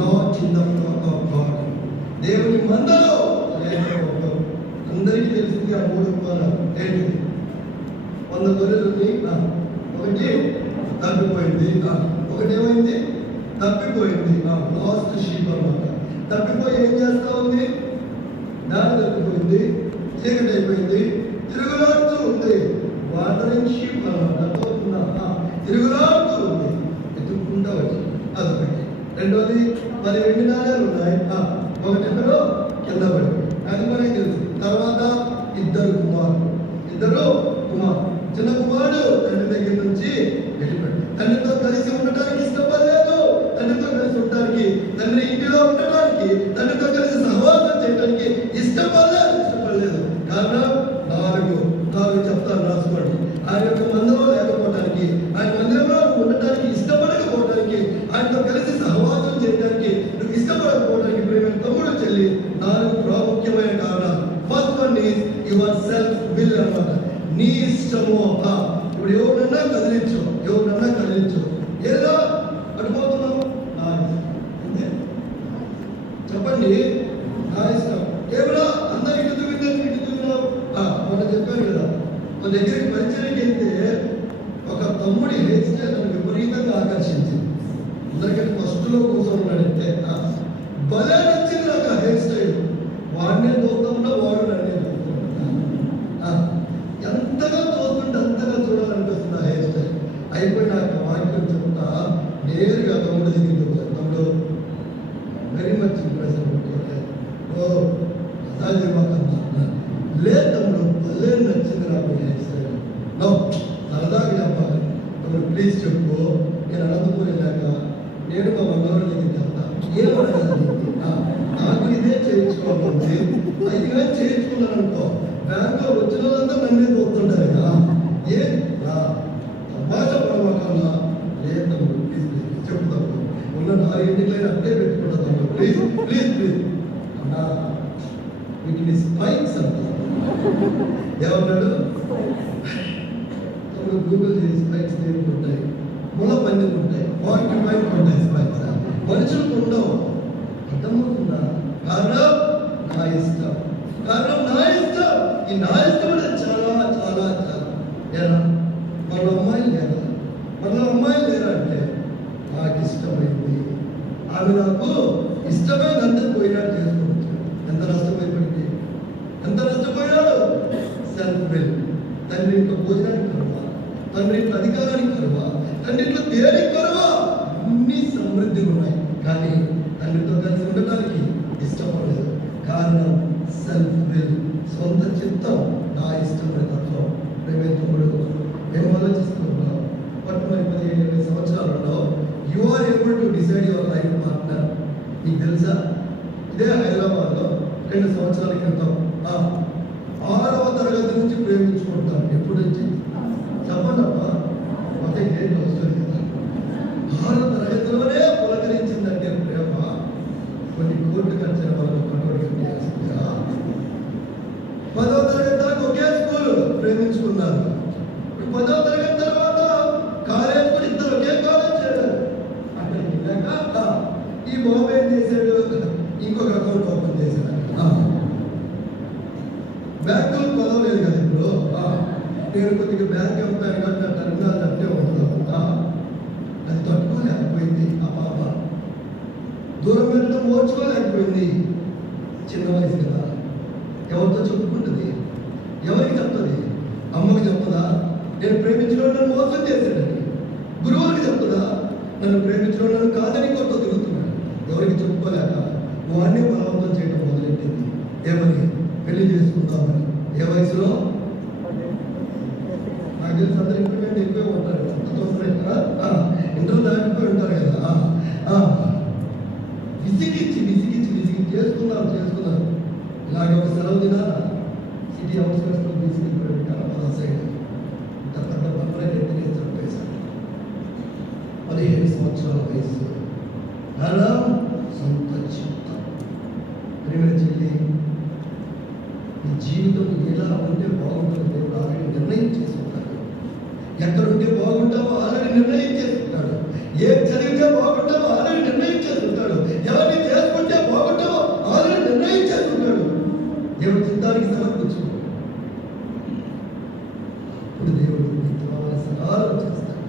not in the flock of God. దేవుని మందలో లేకపోవడం. అందరికీ తెలిసింది ఆ 3 ఉపమానాలు ఏంటి? 100 గొర్రెలు ఉంది, ఒకటి తప్పిపోయింది, ఒకటి ఏమైంది తప్పిపోయింది, లాస్ట్ షీప్ అన్నమాట. తప్పిపోయి ఏం చేస్తా ఉంది? దారి తప్పిపోయింది, చీకటి అయిపోయింది, తిరుగులాడుతూ ఉంది. వాటరింగ్ షీప్ అన్నమాట. తిరుగులాడుతూ ఉంది, ఎత్తుకుంటా వచ్చి అదొకటి. రెండోది మరి 2 నాణేలు ఉన్నాయి, ఒకటి ఎక్కడో కింద పడిపోయి, అది మనకి తెలుసు. తర్వాత ఇద్దరు కుమారులు. చిన్న కుమారుడు తండ్రి దగ్గర నుంచి వెళ్ళిపోయాడు. తండ్రితో కలిసి ఉండటానికి ఇష్టపడలేదు, తండ్రితో కలిసి ఉండటానికి, తండ్రి ఇంటిలో ఉండటానికి, తండ్రితో కలిసి సహవాసం చేయడానికి ఇష్టపడలేదు. కారణం 4 చెప్తాను, రాసుకోండి. ఆయన యొక్క మందిరంలో లేకపోవడానికి, ఆయన మందిరంలో ఉండటానికి ఇష్టపడకపోవడానికి, ఆయనతో కలిసి సహవాసం చేయడానికి నువ్వు ఇష్టపడకపోవడానికి ప్రేమ తమ్ముడు చెల్లి 4 ప్రాముఖ్యమైన కారణాలు. First one is your self will అన్నమాట. నీ ఇష్టము. ఇప్పుడు ఎవరినన్నా కదిలించు, ఏదో అడిపోతున్నావు, నా ఇష్టం. చెప్పండి, నా ఇష్టం. కేవలం అందరు ఇటు దువ్వినావు. మనం చెప్పాను కదా, మన దగ్గరికి పరిచయకి వెళ్తే ఒక తమ్ముడి హెయిర్ స్టైల్ నన్ను విపరీతంగా ఆకర్షించింది. అందరికంటే ఫస్ట్లో కూర్చోన్నాడంటే భలే నచ్చింది నాకు ఆ హెయిర్ స్టైల్. వాడినే చూస్తామన్నా వాడు నన్నే చూస్తున్నా. ఎంతగా చూస్తుంటే అంతగా చూడాలనిపిస్తుంది ఆ హెయిర్ స్టైల్. అయిపోయినాక వాక్యం చెప్తా నేరుగా తమ్ముడు దిగింది. తమ్ముడు వెరీ మచ్ ఇంప్రెషన్. లేదు తమ్ముడు, భలే నచ్చింది నాకు హెయిర్ స్టైల్. నో సరదాగా చెప్పాలి. తమ్ముడు ప్లీజ్ చెప్పు, నేను అనంతపూర్ వెళ్ళాక నేను మా బంగారు దగ్గర చెప్తా. ఏమడగదు, నాకు ఇదే చేయించుకోవాలి. ఇదిగా చేయించుకున్నాను అనుకో, బ్యాంకులో వచ్చిన వాళ్ళంతా నన్నే చూస్తుంటారు కదా. ఏ భాష పడవకల్లా లేదు తమ్ముడు, ప్లీజ్ చెప్పు తమ్ముడు. ఉన్న 4 ఇంటికైనా అట్టే పెట్టుకుంటా తమ్ముడు, ప్లీజ్ అన్నా. వీటిని స్పైక్స్ అంట. ఏమన్నాడు తమ్ముడు? గూగుల్ చేసి స్పైక్స్ దేనికి ఉంటాయి? ముళ్ళ పందికి ఉంటాయి, పాయింట్ ఉంటాయి స్పైక్స్. మనుషులకు ఉండవు. అర్థమవుతుందా? కారణం నా ఇష్టం. ఈ నా ఇష్టం అనేది చాలా చాలా చాలా. ఎలా మన అమ్మాయిలు లేరా అంటే నాకు ఇష్టమైంది, ఆమె నాకు ఇష్టమైనంత పోయినట్టు చేసుకోవచ్చు. ఎంత నష్టపోయాడు? Self will. తండ్రి ఇంట్లో భోజనానికి కరువా, తండ్రి ఇంట్లో అధికారానికి కరువా, తండ్రి ఇంట్లో దేనికి కరువా, అన్ని సమృద్ధిగా ఉన్నాయి. కానీ తండ్రితో కలిసి ఉండటానికి ఇష్టపడలేదు. కారణం సెల్ఫ్ విల్, సొంత చిత్తం, నా ఇష్టమైన తత్వం. ప్రేమే తమ్ముడు, మేము ఆలోచిస్తున్నాం. మరి 15-20 సంవత్సరాలలో you are able to decide your life partner. నీకు తెలుసా, ఇదే హైదరాబాద్లో 2 సంవత్సరాల క్రితం 6వ తరగతి నుంచి ప్రేమించుకుంటాను. ఎప్పుడు నుంచి చెప్పండి అమ్మా, ఒకే గేట్ వస్తుంది కదా. 6వ తరగతిలోనే పులకరించిందంటే ప్రేమ. కొన్ని కోర్టు ఖర్చుల వరకు కట్టోడి 10వ తరగతి దాకా ఒకే స్కూల్ ప్రేమించుకున్నారు. 10వ తరగతి తర్వాత కాలేజ్ కూడా ఇద్దరు ఒకే కాలేజ్ చేశారు. అక్కడికి వెళ్ళాక ఈ బాబు ఏం చేశాడు, ఇంకొక అకౌంట్ ఓపెన్ చేశాడు. బ్యాంకులు కొదవలేదు కదా ఇప్పుడు. నేను కొద్దిగా బ్యాంక్ అవుతాను కంటే టర్మినల్ అట్టే ఉంటున్నాను. అది తట్టుకోలేకపోయింది. ఆ పాప దూరం వెళ్ళడం ఓర్చుకోలేకపోయింది. చిన్న వయసు కదా, ఎవరితో చెప్పుకుంటుంది? ఎవరికి చెప్తుంది? అమ్మకి చెప్తుందా నేను ప్రేమించిన నన్ను మోసం చేశాడని? గురువుకి చెప్తుందా నన్ను ప్రేమించిన నన్ను కాదని కొత్త తిరుగుతున్నాడు? ఎవరికి చెప్పుకోలేక వాడిని బలవంతం చేయడం మొదలెట్టింది. ఏమని? పెళ్లి చేసుకుందామని. ఏ వయసులో? నాకు తెలిసి అందరు ఇంప్లిమెంట్ ఎక్కువే ఉంటారు. ఇంటర్ దాటిపోయి ఉంటారు కదా. విసిగించి చేసుకున్నారు. ఇలాగ ఒక సెలవు దినాన సిటీ అవుట్స్కట్స్లో తీసుకెళ్ళిపోయాడు. కనపద సైడ్ ఇంత పెద్ద బంపరే ఎత్తునే చంపేశాడు. 15 సంవత్సరాల వయసు. అలా సొంత చిత్తం. ప్రేమ చెల్లి, ఈ జీవితం ఎలా ఉంటే బాగుంటుంది దేవుడు ఆల్రెడీ నిర్ణయం చేసుకుంటాడు. ఎక్కడుంటే బాగుంటావో ఆల్రెడీ నిర్ణయం చేసుకుంటాడు. ఏం చదివితే బాగుంటావో ఆల్రెడీ నిర్ణయం చేసుకుంటాడు. ఎవరిని చేసుకుంటే బాగుంటావో ఆల్రెడీ నిర్ణయం చేసుకుంటాడు. దేవుడి చిత్తానికి సమర్పించుకుంటాడు. అప్పుడు దేవుడు నీకు కావాల్సిన సహాయం చేస్తాడు.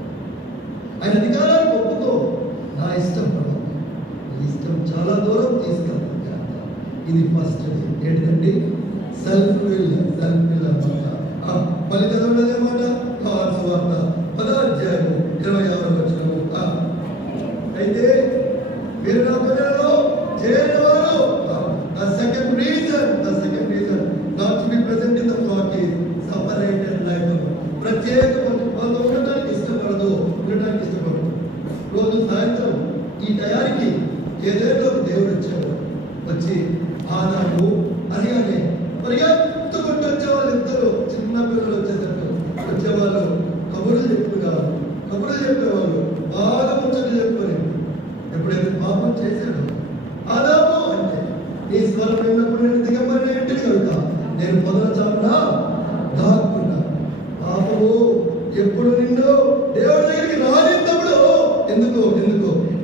ఆయన అధికారాన్ని ఒప్పుకో. నా ఇష్టం ప్రభు, నీ ఇష్టం చాలా దూరం తీసుకెళ్తాను. ఇది ఫస్ట్ ఏంటండి? సెల్ఫ్ విల్ అన్నమాట. మళ్ళీ చదవలేదు అన్నమాట. యోహాను సువార్త 10:26 అయితే మీరు నా ప్రజలలో చేరేవారు. The second reason not to be present in the flock is separated life. ప్రత్యేకమైన వాళ్ళు ఉండటానికి ఇష్టపడదు. రోజు సాయంత్రం ఈ టయానికి ఏదేదో దేవుడు వచ్చాడు. వచ్చి ఆదాము అనగానే పరిగెత్తుకుంటూ వచ్చేవాళ్ళు ఇద్దరు చిన్న పిల్లలు వచ్చేవాళ్ళు కబుర్లు చెప్పేవాళ్ళు బాగా ముచ్చట్లు చెప్పుకొని. ఎప్పుడైతే పాపం చేశాడు ఆదాము అంటే నీ స్వరం అయినప్పుడు నేను దిగమని ఇంటికి వెళ్తా, నేను పొదల చాటున దాక్కున్నా. పాపము ఎప్పుడు నిన్ను దేవుడి దగ్గరికి రానిద్దప్పుడు ఎందుకు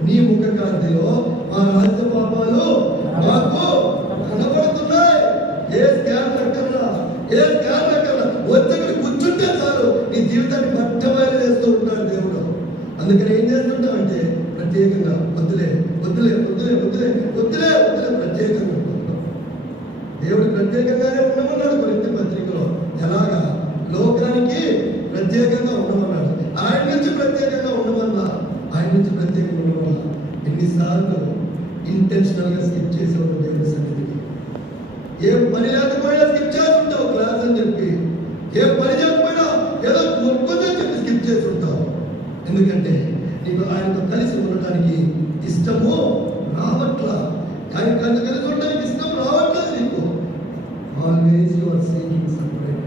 నీ ముఖ కాంతిలో మా రాజ్య పాపాలు మాకు కనబడుతున్నాయి. ఏ స్కాన్ లెక్కన్నా వచ్చి కూర్చుంటే చాలు నీ జీవితాన్ని పట్టబయలు చేస్తూ ఉంటాడు దేవుడు. అందుకని ఏం చేస్తుంటామంటే ప్రత్యేకంగా వద్దులే ప్రత్యేకంగా దేవుడు ప్రత్యేకంగానే ఉండమన్నాడు కొరింథీ పత్రికలో. ఎలాగా? లోకానికి ప్రత్యేకంగా ఉండమన్నాడు. ఆయన నుంచి ప్రత్యేకంగా ఉండమన్నా. ఎన్నిసార్లు ఇంటెన్షనల్ గా స్కిప్ చేసేవాడు దేవుడి సన్నిధికి. ఏ పని లేకపోయినా స్కిప్ చేస్తుంటావు క్లాస్ అని చెప్పి. ఏ పని చేయకపోయినా ఏదో మొక్కుందని చెప్పి స్కిప్ చేస్తుంటావు. ఎందుకంటే నీకు ఆయనతో కలిసి ఉండటానికి ఇష్టము రావట్లా. ఆయన కలిసి ఉండడానికి ఇష్టం రావట్లేదు నీకు. Always you are seeking separate.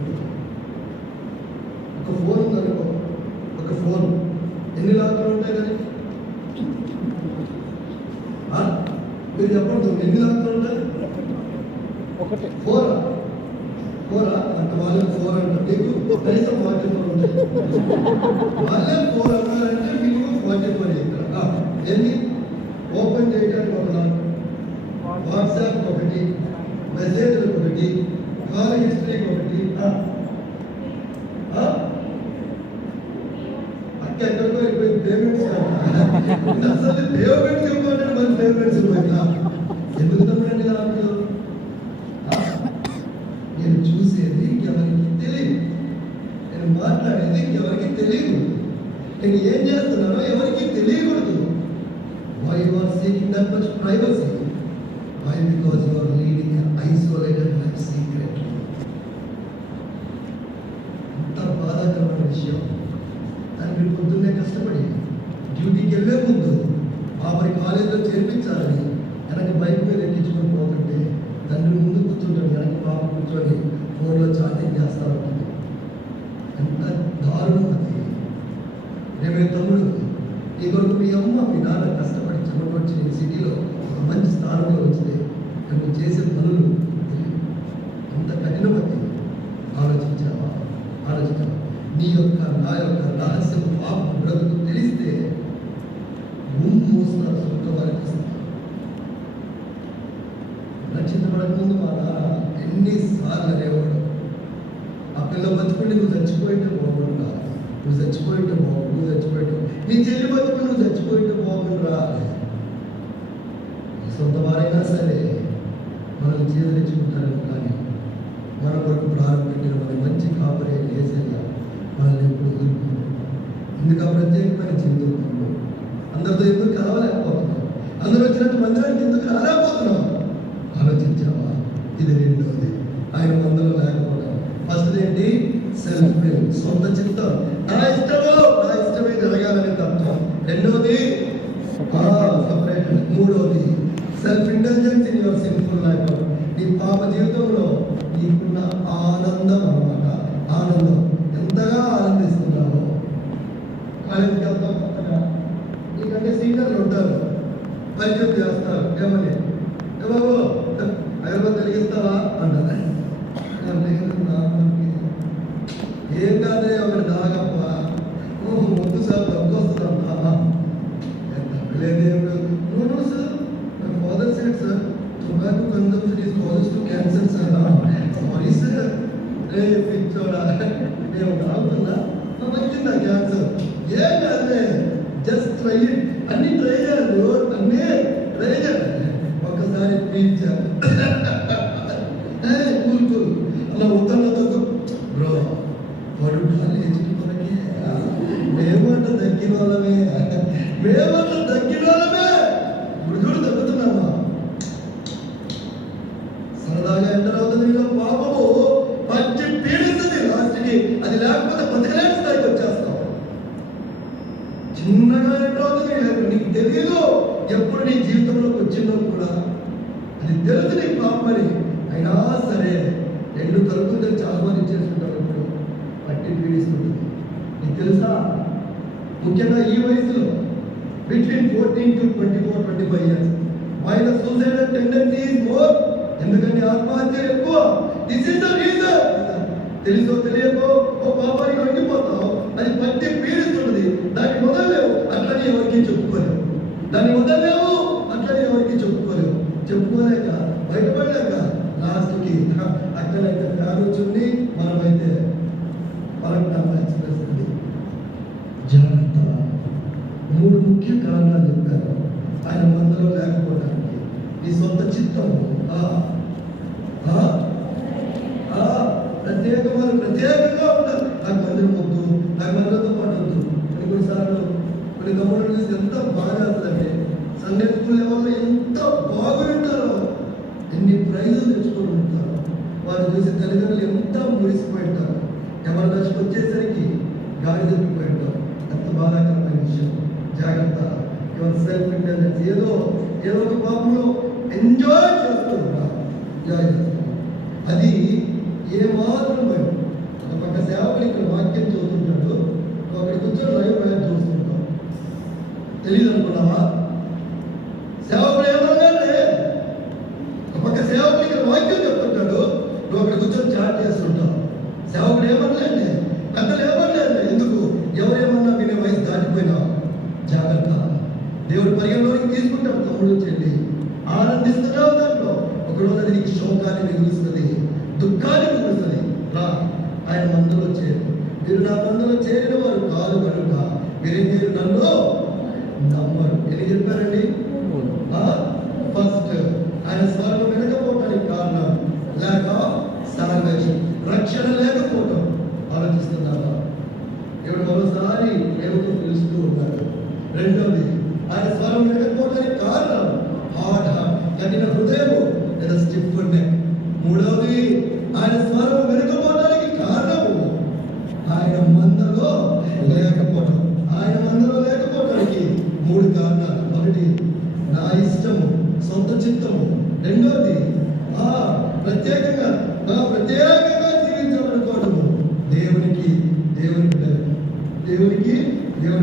ఒక ఫోన్ ఉందనుకో, ఒక ఫోన్ ఎన్ని లాక్లు ఉంటాయి కానీ మీరు చెప్పండి, ఎన్ని లాక్లు ఉంటాయి? ఫోరా అంటే వాళ్ళే 4 అంటారు. మీకు కనీసం 44 ఉంటాయి. వాళ్ళే 4 అన్నారంటే మినిమం 44 ఇక్కడ. ఎన్ని ఓపెన్ చేయడానికి ఒక లాక్, వాట్సాప్ ఒకటి, మెసేజ్లకు ఒకటి, కాల్ హిస్టరీకి ఒకటి. ఎక్కడికో అయిపోయింది పేమెంట్స్. అసలు పేమెంట్స్ ఇవ్వమంటే మరి పేమెంట్స్ ఇవ్వట్లా. ఎందుకు తమ్ముడండి నాకు? నేను చూసేది ఎవరికి తెలియదు, నేను మాట్లాడేది ఎవరికి తెలియదు, నేను ఏం చేస్తున్నానో ఎవరికి తెలియకూడదు. Why you are seeking that much privacy? Why? Because you are leading an isolated life secretly. అంత బాధాకరమైన విషయం. తండ్రి పొద్దున్నే కష్టపడి డ్యూటీకి వెళ్ళే ముందు పాపని కాలేజీలో చేర్పించాలని వెనక బైక్ మీద ఎక్కించుకొని పోతుంటే తండ్రి ముందు కూర్చుంటాడు, వెనక పాప కూర్చొని ఫోన్లో చాటింగ్ చేస్తూ ఉంటుంది. ఎంత దారుణం అది. రేపే తమ్ముడు, నీ కొరకు మీ అమ్మ మీ నాన్న కష్టపడి చదవకొచ్చి నేను సిటీలో ఒక మంచి స్థానంలో వచ్చితే నువ్వు చేసే పనులు అంత కఠినమతి. ఆలోచించావా? నీ యొక్క నా యొక్క రహస్యం పాప బ్రతుకు తెలిస్తే మోస్తారు సొంత వారికి ఇస్తారు. రక్షించబడక ముందు మా నాన్న ఎన్నిసార్లు అనేవాడు, ఆ పిల్ల బతుకుండి నువ్వు చచ్చిపోయింటే బాగుండా, నువ్వు చచ్చిపోయింటే నీ చెల్లి బతుకు నువ్వు చచ్చిపోయింటే బాగుండ్రా. సొంత వారైనా సరే మనల్ని చేదరించుకుంటారు. కానీ మన కొరకు ప్రారంభించిన మన మంచి కాపరే లేసేలా మనల్ని ఎప్పుడు వదులుకుంటాం. ఎందుకు ఆ ప్రత్యేకమైన జీవితంలో అందరితో ఎందుకు కలవలేకపోతున్నాం? అందరూ వచ్చినట్టు మందిరానికి ఎందుకు రాలేకపోతున్నాం? ఆలోచించావా? ఇది రెండోది, ఆయన మందులో లేకపోవడం. ఫస్ట్ ఏంటి? సెల్ఫ్ విల్, సొంత చిత్తం. నా ఇష్టమే జరగాలని తత్వం. రెండోది సపరేట్. మూడోది self intelligence in your sinful life. నీ పాప జీవితంలో నీకున్న ఆనందం అన్నమాట. ఆనందం ఎంతగా ఆనందిస్తున్నావో. కాలేజీకి వెళ్తాం, కొత్తగా నీకంటే సీనియర్లు ఉంటారు, పరిచయం చేస్తారు. ఏమని, ఏ బాబు హైదరాబాద్ కలిగిస్తావా అంటారు. ఏం కాదే ఒకటి దాగప్ప, వద్దు సార్ దగ్గు వస్తుందా? తగ్గలేదేం లేదు. No sir, my father said sir tobacco consumption is causes to cancer sir. Sorry sir. రే పిచ్చోడా, మేము తాగుతున్నా ట్రై అన్ని ట్రై చేయాలి, అన్నీ ట్రై చేయాలి. ఒకసారి పీల్చాను కూల్ అలా వద్దన్నదో బ్రో వాడు కాలేజీకి మనకి మేమంట తగ్గిన వాళ్ళమే, మేమంట తగ్గిన వాళ్ళమే. ఇప్పుడు చూడు తగ్గుతున్నామా, సరదాగా ఎంటర్ అవుతుంది ఇలా పాపము పచ్చి పీడిస్తుంది లాస్ట్కి. అది లేకపోతే బతకలేని స్థాయికి వచ్చేస్తాం. చిన్నగా ఎంటర్ అవుతుంది, నీకు తెలియదు ఎప్పుడు నీ జీవితంలోకి వచ్చిందో కూడా. అది తెలుసు నీకు పాపని, అయినా సరే రెండు కలుపుతుందని ఆహ్వానించేస్తుంటారు. ఇప్పుడు పట్టి పీడిస్తుంది. నీకు తెలుసా, ముఖ్యంగా ఈ వయసులో between 14 to 24, 25 years why the suicidal tendency is more. ఎందుకంటే ఆత్మహత్య ఎక్కువ. This is the reason. తెలుసో తెలియకో ఓ పాపానికి వండిపోతావు, అది పట్టి పీడిస్తున్నది. దాన్ని వదలలేవు, అట్లని ఎవరికి చెప్పుకోలేవు. దాన్ని వదలలేవు, అట్లని ఎవరికి చెప్పుకోలేవు. చెప్పుకోలేక బయటపడలేక లాస్ట్కి అక్కడైతే ఫ్యాన్ వచ్చింది, మనమైతే పలకనామా ఎక్స్ప్రెస్ ఉంది. జాగ్రత్త. 3 ముఖ్య కారణాలు చెప్పారు ఆయన మందలో లేకపోవడానికి. నీ సొంత చిత్తము ప్రత్యేకంగా ఉండాలి. నాకు మందిరం వద్దు, నాకు మందిరంతో పాటు వద్దు. కొన్నిసార్లు కొన్ని గమనం చూసి ఎంత బాగా చేస్తుందంటే, సండే స్కూల్ లెవెల్లో ఎంత బాగుంటారో, ఎన్ని ప్రైజులు తెచ్చుకొని ఉంటారు. వారు చూసి తల్లిదండ్రులు ఎంత మురిసిపోయింటారు. ఎవరి దశకు వచ్చేసరికి గాలి తప్పిపోయింటారు. ఎంత బాధాకరమైన విషయం. జాగ్రత్త. Your self intelligence. ఏదో ఒక పాపంలో ఎంజాయ్ చేస్తూ ఉంటారు. అది ఏమాత్రం భయం. ఒక పక్క సేవకులు ఇక్కడ వాక్యం చదువుతుంటాడు, నువ్వు అక్కడ కూర్చొని లైవ్ మ్యాచ్ చూస్తుంటావు. తెలియదు అనుకున్నావా? సేవకుడు ఏమన్నాడే, ఒక పక్క సేవకులు ఇక్కడ వాక్యం చెప్తుంటాడు, నువ్వు అక్కడ కూర్చొని చాట్ చేస్తుంటావు. సేవకుడు ఏమనలేండి, పెద్దలు ఏమనలేండి. ఎందుకు? ఎవరేమన్నా వినే వయసు దాటిపోయినావు. జాగ్రత్త. దేవుడు పరిగణలోకి తీసుకుంటాడు. తమ్ముడు చెల్లి ఆనందిస్తున్నావు దాంట్లో. ఒకరోజు అది నీకు శోకాన్ని మిగులుస్తుంది, దుఃఖాన్ని మిగులుస్తుంది. రా, ఆయన మందలో చేరు. మీరు నా మందలో చేరిన వారు కాదు కనుక మీరు నన్ను నమ్మరు. ఎన్ని చెప్పారండి? ఫస్ట్, ఆయన స్వరం వినకపోవటానికి కారణం ల్యాక్ ఆఫ్ సాల్వేషన్, రక్షణ లేకపోవటం. ఆలోచిస్తున్నారా? ఇప్పుడు మరోసారి దేవుడు పిలుస్తూ ఉన్నాడు. రెండవది, ఆయన స్వరం వినకపోవటానికి కారణం హార్ట్ కఠిన హృదయము లేదా స్టిఫ్ నెక్. మూడవది, ఆయన స్వరం వినకపోవడానికి కారణము ఆయన మందలో లేకపోవడం. ఆయన మందలో లేకపోవడానికి 3 కారణాలు. ఒకటి, నా ఇష్టము, సొంత చిత్తము. రెండవది, ప్రత్యేకంగా జీవించాలనుకోవడము. దేవుని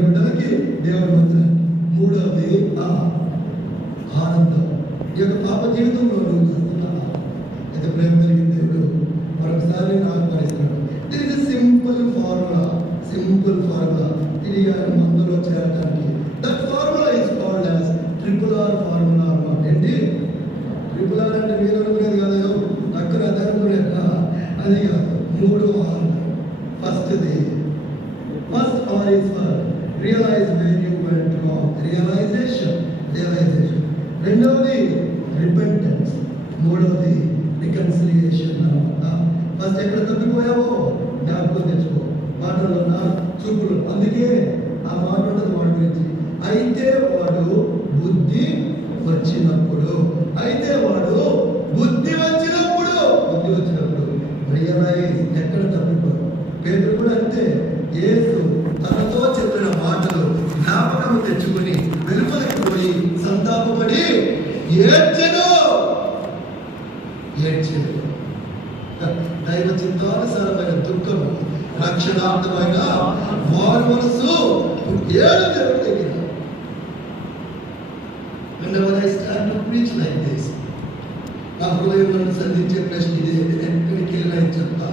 బిడ్డలకి దేవుని మంత్రం. మూడవది, ఆనందం. ఈ యొక్క పాప జీవితంలో నువ్వు చూస్తున్నావా? అయితే ప్రేమ కలిగిన దేవుడు మరొకసారి నాకు పరిస్తాడు. This is simple formula. తిరిగి ఆయన మందులో చేరడానికి. That formula is called as RRR formula. ఏంటి RRR అంటే? మీరు అనుకునేది కాదు, అక్కడ అది అనుకునేది అది కాదు. 3 R. First R is for realize where you went wrong. Realization. రెండవది రిపెంటెన్స్. మూడవది రికన్సిలియేషన్ అన్నమాట. ఫస్ట్ ఎక్కడ తప్పిపోయావో జ్ఞాపకం తెచ్చుకో. మాటల్లో నా చూపులు. అందుకే ఆ మాట ఉన్నది వాడి గురించి. అయితే వాడు బుద్ధి వచ్చినప్పుడు రియలైజ్ ఎక్కడ తప్పిపోయావు. పేతురు కూడా అంతే. యేసు తనతో చెప్పిన మాటలు జ్ఞాపకం తెచ్చుకుని వెలుపలికి పోయి సంతాపపడి ఏడ్చెను. దైవ చిత్తానుసారమైన దుఃఖము, రక్షణార్థమైన వారి మనసు ఏడు దేవుడి దగ్గర. Whenever I start to preach like this, నా హృదయంలో సంధించే ప్రశ్న ఇదే. ఎక్కడికి వెళ్ళినా చెప్తా,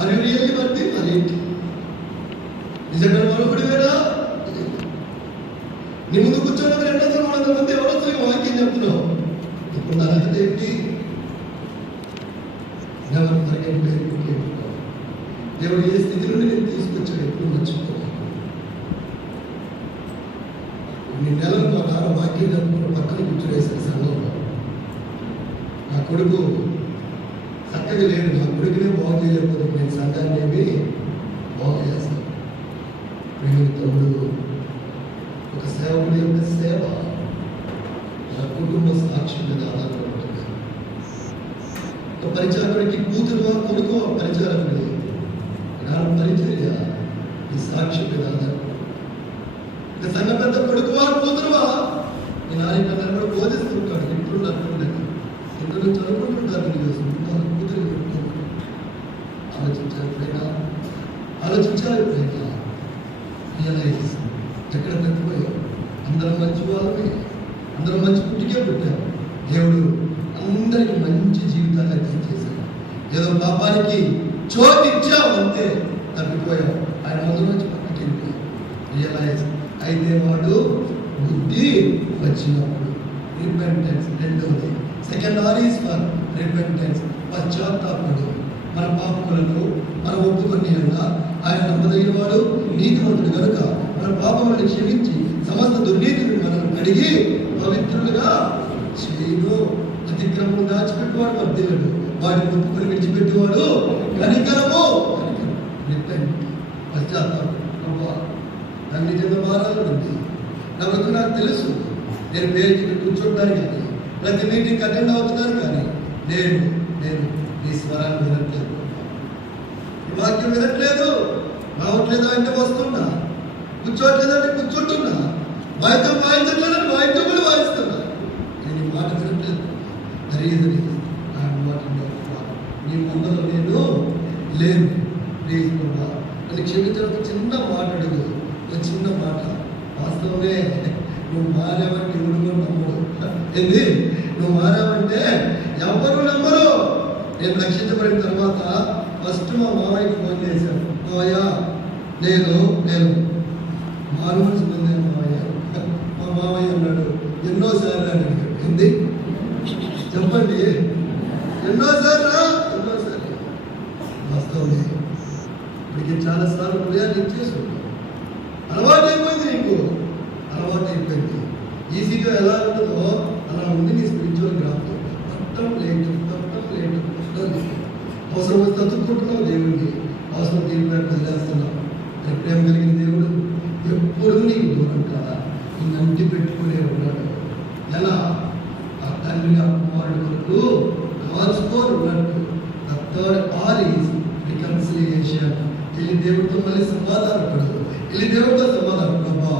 అది రియల్లీ వర్తి మరి నిజంగా మరొకటి వేరా? నీ ముందు కూర్చొని 200-300 మంది ఎవరో వాక్యం చెప్తున్నావు. ఇప్పుడు నా రచన ఏంటి? ఎవరు తరగతి పేరు. దేవుడు ఏ స్థితి నుండి నేను తీసుకొచ్చాడు ఎప్పుడు మర్చిపోవాలి. కొన్ని నెలలు మా నాన్న వాక్యం జరుపుకున్న పక్కన కూర్చోవేసిన సంఘంలో నా కొడుకు చక్కగా లేడు, నా కొడుకునే బాగు చేయలేకపోతే నేను సంఘాన్ని ఏమి బాగు చేస్తాను. ప్రేమిని తమ్ముడు, ఒక సేవకుడి యొక్క సేవ నా కుటుంబ సాక్షి మీద ఆధారపడుతుంది. ఒక పరిచారకుడికి కూతురుగా కొడుకు పరిచారకుడి నా పరిచర్య ఈ సాక్షి మీద ఆధారపడుతుంది. ఇక సంఘ పెద్ద కొడుకువా కూతురువా ఈ నాయన కూడా బోధిస్తుంటాడు. ఇంట్లో నడుపుండగా ఇంట్లో చదువుకుంటుంటారు. కూతురు ఆలోచించాలి ఎప్పుడైనా రియలైజ్ ఎక్కడ తప్పిపోయాం. అందరం మంచి వాళ్ళమే, అందరం మంచి పుట్టికే పెట్టారు. దేవుడు అందరికి మంచి జీవితాన్ని దయచేశాడు. ఏదో పాపానికి చోటు ఇచ్చామంతే తప్పిపోయాం. ఆయన ముందు నుంచి పక్కకి వెళ్ళిపోయాం. రియలైజ్ అయితే వాడు బుద్ధి వచ్చినప్పుడు రిపెంటెన్స్. రెండవది second R is for repentance, పశ్చాత్తాపడు. మన పాపములను మనం ఒప్పుకొని ఆయన నమ్మదగిన వాడు నీతివంతుడు కనుక మన పాపములను క్షమించి సమస్త దుర్నీతిని మనం అడిగి పవిత్రులుగా చేయను. అతిక్రమం దాచిపెట్టేవాడు వర్ధిల్లుడు, వాడిని ఒప్పుకొని విడిచిపెట్టేవాడు కనికరము. రిపెంట్, పశ్చాత్తాపం. నాకు నిజంగా మారాలని ఉంది. నా వరకు నాకు తెలుసు. నేను పేరుకి కూర్చుంటాను కానీ, ప్రతి మీటింగ్ అటెండ్ అవుతున్నాను కానీ నేను ఈ స్వరాన్ని వినట్లేదు, ఈ వాక్యం వినట్లేదు. రావట్లేదు అంటే వస్తున్నా, కూర్చోట్లేదంటే కూర్చుంటున్నా, వాయిద్యం వాయించట్లేదంటే వాయిద్యం కూడా వాయిస్తున్నా. నేను ఈ మాట వినట్లేదు. నీ ముందర నేను లేను. ప్లీజ్ బాబా నన్ను క్షమించిన చిన్న మాట అడుగు. ఒక చిన్న మాట. వాస్తవమే నువ్వు మారావంటే ఎవరు నమ్మడు. ఏంది నువ్వు మారావంటే ఎవరు నమ్మరు. నేను రక్షించబడిన తర్వాత ఫస్ట్ మా మావయ్యకి ఫోన్ చేశాను. మావయ్య నేను మారు మనసు పొందాను మావయ్య. మా మావయ్య అన్నాడు ఎన్నోసార్లు అని అడిగాడు. ఏంది చెప్పండి ఎన్నోసార్లు? వాస్తవమే ఇప్పటికి చాలాసార్లు హృదయాన్ని ఇచ్చేసాడు. అలవాటు అయిపోయింది, నీకు అలవాటు అయిపోయింది. ఈజీగా ఎలా ఉంటుందో అలా ఉంది నీ స్పిరిచువల్ గ్రాఫ్. మొత్తం లేటు అవసరం వస్తే తతుక్కుంటున్నావు దేవుడిని, అవసరం దేవుడి మీద వదిలేస్తున్నావు. ప్రేమ కలిగిన దేవుడు ఎప్పుడు నీకు దూరం కాదా, నిన్ను అంటి పెట్టుకునే ఉన్నాడు. ఎలా ఆ తండ్రి ఆ కుమారుడు వరకు కాల్చుకోని ఉన్నట్టు థర్డ్ ఆర్ ఈజ్ రికన్సిలియేషన్. వెళ్ళి దేవుడితో మళ్ళీ సమాధానపడదు. వెళ్ళి దేవుడితో సమాధానం. ప్రభా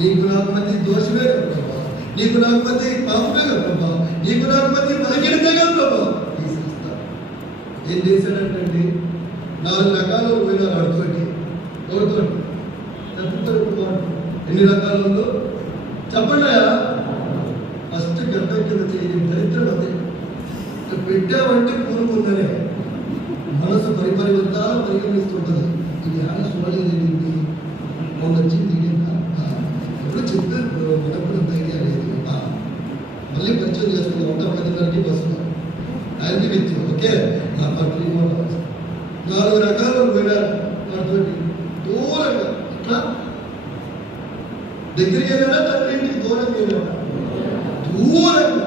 నీకు నాకు మధ్య దోషమే కదా ప్రభా, నీకు నాకు మధ్య పాపమే కదా ప్రభా, నీకు నాకు మధ్య బలహీనత కదా ప్రభా. ఏం చేశాడంటండి 4 రకాలు పోయినారు అడుతోటి. ఎవరితో చెప్తారు కుమారుడు ఎన్ని రకాలు ఉందో చెప్పండి. ఫస్ట్ గడ్డ కింద చేయని దరిద్రం అదే. పెట్టామంటే పూనుకుందనే మనసు పరివర్తాలు పరిగణిస్తుంటుంది. ఇది ఆయన చూడలేదు, మొన్న వచ్చింది ఎప్పుడు చెప్పారు. మనప్పుడు ఐడియా లేదు. మళ్ళీ పరిచయం చేస్తుంది. 1:10 బస్సులో ఆయనకి నిత్యం ఓకే. నా పట్ల 4 రకాలు పోయినారు వాటితో దూరంగా. ఇట్లా దగ్గరికి వెళ్ళాడా తండ్రి ఇంటికి దూరంగా వెళ్ళాడా? దూరంగా.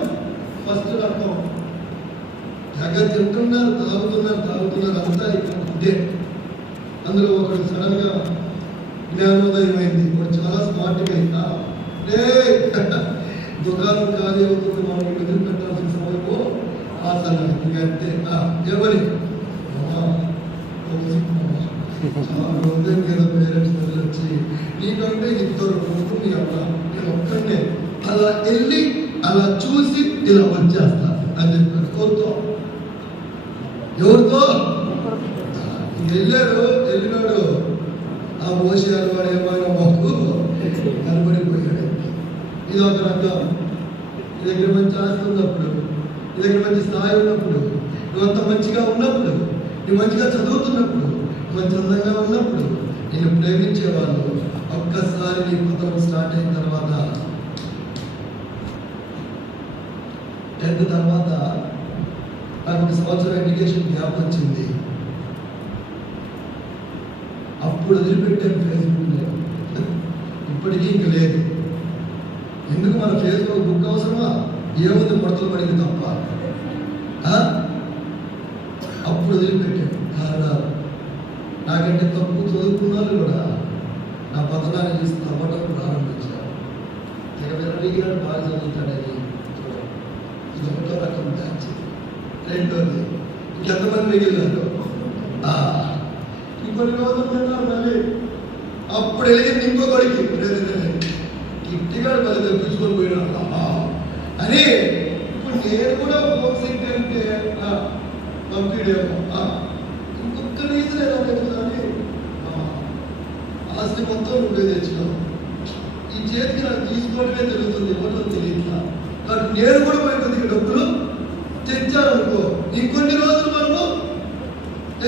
ఫస్ట్ రకం తెగ తింటున్నారు, తాగుతున్నారు అంతా ఇక్కడ ఇదే. అందులో ఒకడు సడన్ గా జ్ఞానోదయం అయింది. ఒకటి చాలా స్మార్ట్గా అయిందా, దుకాణం ఖాళీ అవుతుంది, మనం ఎదురు పెట్టాల్సిన సమయము ఆసనానికి అంతే. ఎవరి చాలా రోజులు మీద పేరెంట్స్ వచ్చి నీకంటే 2 కొడుకు నీ అమ్మ, నేను ఒక్కడే అలా వెళ్ళి అలా చూసి ఇలా వచ్చేస్తా అని చెప్పాడు. ఎవరితో వెళ్ళినాడు ఆ మోసారు వాడు ఏమైనా మాకు కనబడిపోయాడు. ఇది ఒక రకం. నీ దగ్గర మంచి ఆస్తి ఉన్నప్పుడు, నీ దగ్గర మంచి స్థాయి ఉన్నప్పుడు, నువ్వు అంత మంచిగా ఉన్నప్పుడు, నువ్వు మంచిగా చదువుతున్నప్పుడు, మంచి అందంగా ఉన్నప్పుడు, నేను ప్రేమించేవాళ్ళు ఒక్కసారి నీ పత్రం స్టార్ట్ అయిన తర్వాత 10th తర్వాత నాకు 1 సంవత్సరం ఎడ్యుకేషన్ గ్యాప్ వచ్చింది. అప్పుడు వదిలిపెట్టాను ఫేస్బుక్. ఇప్పటికీ ఇంక లేదు. ఎందుకు మన ఫేస్బుక్ బుక్ అవసరమా? ఏముంది ముడతలు పడింది తప్ప. అప్పుడు వదిలిపెట్టాడు కారణాలు. నాకంటే తక్కువ చదువుకున్నారు కూడా నా పథకాన్ని చూసి నవ్వడం ప్రారంభించారు. విరవిగాడు బాగా చదువుతాడని. ఇది ఒకటో రకం బ్యాచ్. రెండోది ఇంకెంతమంది మిగిలినారు? ఇంకొన్ని రోజులు తిన్నారు మళ్ళీ. అప్పుడు వెలిగింది ఇంకో కొడుకు కిట్టిగా మళ్ళీ తెప్పించుకొని పోయినా అని. ఇప్పుడు నేను కూడా హోమ్సిక్ అంటే పంపిడేమో. ఇంకొక రీజన్ ఎలా తెలుసని, ఆస్తి మొత్తం నువ్వే తెచ్చినావు, ఈ చేతికి నాకు తీసుకోవడమే జరుగుతుంది, ఎవరితో తెలియట్లా. కాబట్టి నేను కూడా పోయి డబ్బులు తెచ్చాననుకో, ఇంకొన్ని రోజులు మనము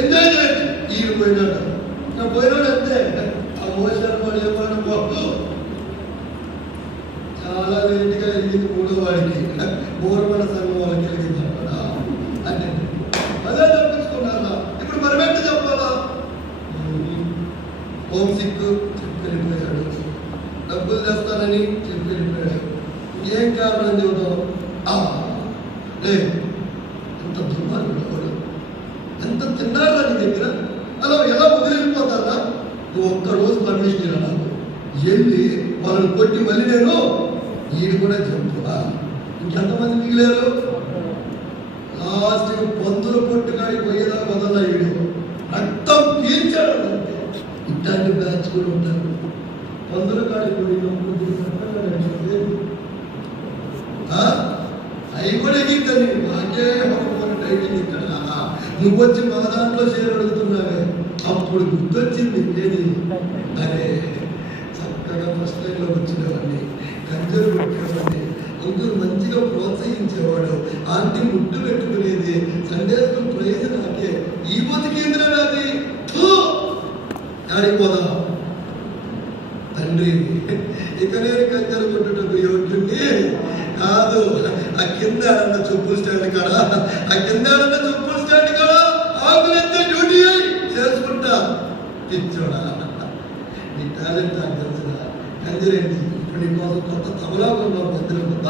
ఎంజాయ్ చేయండి. ఈయన పోయినాడు, నా పోయినాడు అంతే. ఆ మోసాలు వాడు ఏమన్నా బాబు చాలా లేట్గా ఎదిగింది. మూడో వాడికి బోర్మల సంఘం వాళ్ళకి ఎదిగింది అన్నమాట. అంటే అదే తప్పించుకున్నారా? ఇప్పుడు మనం ఎంత చెప్పాలా? హోమ్ సిక్ చెప్పి వెళ్ళిపోయాడు, డబ్బులు తెస్తానని చెప్పి వెళ్ళిపోయాడు. ఏం కారణం చెబుతాం? లేదు, ఎంత దుర్మార్గుడు వాడు, ఎంత తిన్నారా నీ దగ్గర? అలా ఎలా వదిలిపోతారా? నువ్వు ఒక్కరోజు పర్మిషన్ ఇరా నాకు, వెళ్ళి వాళ్ళని కొట్టి మళ్ళీ నేను ఈడు కూడా చెప్పురా. ఇంకెంతమంది మిగిలారు? లాస్ట్ పందుల పొట్టుకాడికి పోయేదాకా వదల ఈడు రక్తం పీల్చాడు. ఇట్లాంటి బ్యాచ్ కూడా ఉంటారు. పందుల కాడికి పోయినప్పుడు అవి కూడా ఎగిద్దని నాకే డ్రైవింగ్ ఇక్కడ నువ్వు వచ్చి మా దాంట్లో షేర్ అడుగుతున్నావే. అప్పుడు గుర్తొచ్చింది ఏది, అరే చక్కగా ఫస్ట్ లైన్లో వచ్చినవాడిని, కంజరు పెట్టేవాడిని, అంకులు మంచిగా ప్రోత్సహించేవాడు, ఆంటీ ముట్టు పెట్టుకునేది, సండే స్కూల్ ప్రైజ్ నాకే, ఈ బతికేంద్ర నాది ఆడిపోదా తండ్రి. ఇక నేను కంజరు కొట్టడం ఏమిటి కాదు. ఆ కింద ఆడన్న చెప్పుల స్టాండ్ కాడా, ఆ కింద ఆడన్న చెప్పుల స్టాండ్ కాడా ఆకులంతా డ్యూటీ అయి చేసుకుంటా. పిచ్చోడా, నీ టాలెంట్ నాకు తెలుసురా. కంజరేంటి ఇప్పుడు నీ కోసం కొత్త తబలా కొన్నావు భద్రత,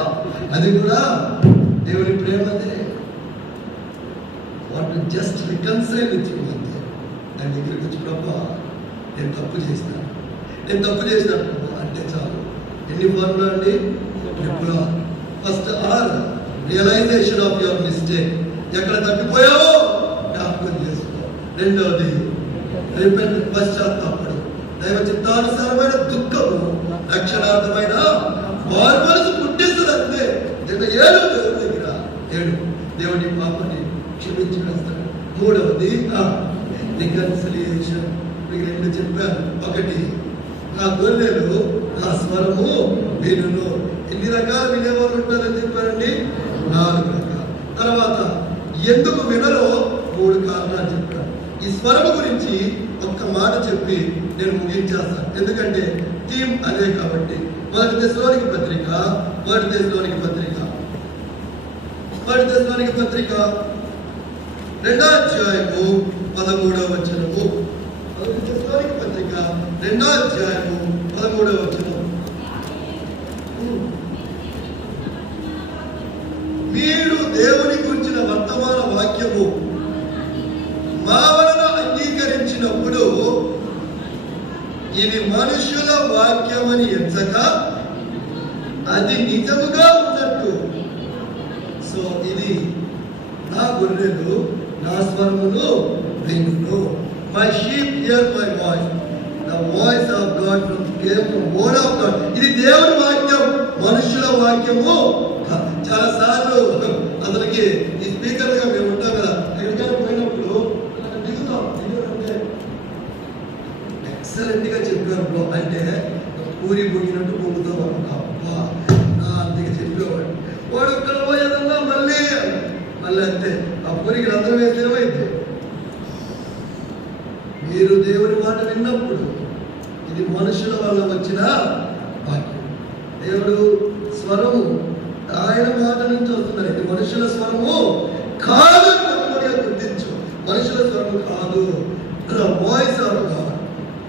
అది కూడా దేవుని ప్రేమ. అదే what just reconcile with you అంతే. ఆయన దగ్గరికి వచ్చినప్పుడు నేను తప్పు చేసినాను అంటే చాలు. ఎన్ని ఫార్ములా అండి? Triple R. First R realization of your mistake, ఎక్కడ తప్పిపోయావో జ్ఞాపకం చేసుకో. రెండవది రిపెంట్, పశ్చాత్తాపడు. దైవ చిత్తానుసారమైన దుఃఖము రక్షణార్థమైన వారి మనసు పుట్టిస్తుంది అంతే. ఏడు దేవుడి దగ్గర దేవుడి పాపని క్షమించి వేస్తాడు. మూడవది రికన్సిలియేషన్. మీకు రెండు చెప్పాను. ఒకటి, నా గొర్రెలు నా స్వరము వినును. ఎన్ని రకాలు వినేవాళ్ళు ఉంటారని చెప్పారండి? 4 రకాలు. తర్వాత ఎందుకు వినరో 3 కారణాలు చెప్పారు. ఈ స్వరము గురించి ఒక్క మాట చెప్పి నేను ముగించేస్తాను, ఎందుకంటే థీమ్ అదే కాబట్టి. మొదటి దశలోనికి పత్రిక 2వ అధ్యాయము 13వ వచనము. మొదటి దశలోనికి పత్రిక 2వ అధ్యాయము 13వ వచనం. మీరు దేవుని గురించిన వర్తమాన వాక్యము మా వలన అంగీకరించినప్పుడు ఇది మనుషుల వాక్యమని ఎంచక అది నిజముగా ఉన్నట్టు. సో ఇది నా గొర్రెలు నా స్వరమును వినును. My sheep hear my voice, the voice of God came from word of God. ఇది దేవుని వాక్యం, మనుషుల వాక్యము. చాలా సార్లు అతనికి ఈ స్పీకర్ గా మేము ఉంటాం కదా, ఎక్కడికైనా పోయినప్పుడు దిగుతాం. అంటే ఎక్సలెంట్ గా చెప్పారు బ్రో అంటే పూరి పొంగినట్టు పొంగుతాం. అబ్బా అందుకే చెప్పేవాడు. వాడు ఇక్కడ పోయేదన్నా మళ్ళీ అంతే. ఆ పూరికి రంధ్రం వేసేమైంది. మీరు దేవుని మాట విన్నప్పుడు ఇది మనుషుల వల్ల వచ్చిన వాక్యం. దేవుడు స్వరము ఆయన మాట నుంచి వస్తున్నారు. ఇది మనుషుల స్వరము కాదు, గుర్తించు. మనుషుల స్వరము కాదు. The voice of God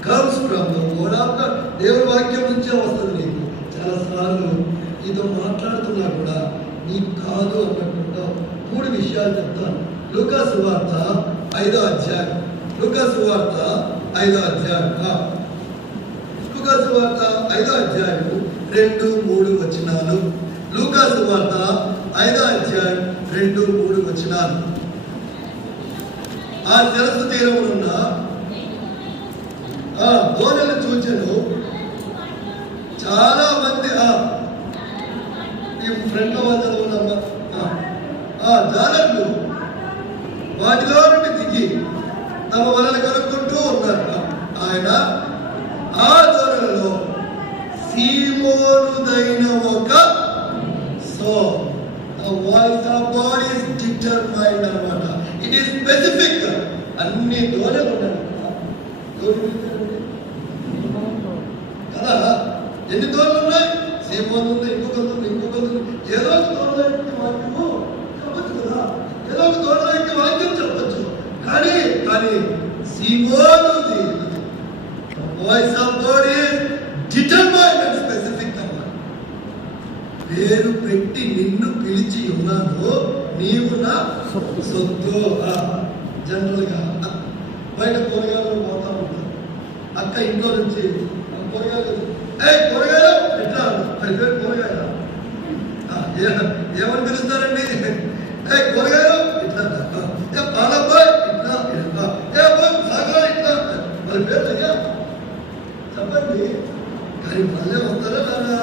comes from the word of God. దేవుని వాక్యం నుంచే వస్తుంది నీకు. చాలా సార్లు నీతో మాట్లాడుతున్నా కూడా నీకు కాదు అన్నట్టు 3 విషయాలు చెప్తాను. లూకా సువార్త 5వ అధ్యాయం. లూకా సువార్త 5వ అధ్యాయం. లూకా సువార్త 5వ అధ్యాయం 2, 3 వచనాలు. లూకా సువార్త 5వ అధ్యాయం 2, 3 వచనాలు. ఆ జలసు తీరమునున్న దోణలు చూచెను. చాలా మంది ఈ ఫ్రంట్ వద్దలు జాలర్లు వాటిలో నుండి దిగి తమ వలన కనుక్కుంటూ ఉన్నారు. ఆయన ఆ దోణలలో సీమోనుదైన ఒక voice of God is determined అన్నమాట. It is specific. అన్ని దోణలు ఉన్నాయి కదా. ఎన్ని దోణలు ఉన్నాయి? సీమోను ఉంది, ఇంకొకరు ఏదో ఒక దోణలకి వాక్యము చెప్పచ్చు కదా. ఏదో ఒక దోణలకి వాక్యం చెప్పచ్చు. కానీ సీమోనుది voice of God is determined and specific అన్నమాట. పేరు పెట్టి నిన్ను పిలిచి ఉన్నాను, నీవు నా సొత్తు. జనరల్ గా బయట కూరగాయలు పోతా ఉంటారు. అక్క ఇంట్లో నుంచి కూరగాయలు ఎట్లా మరి పేరు కూరగాయల ఏమని పిలుస్తారండి? కూరగాయలు ఇట్లా, పాలబ్బాయ్ ఇట్లా, సాగరా ఇట్లా, మరి పేరు చెప్పండి. కానీ వాళ్ళే వస్తారా లేదా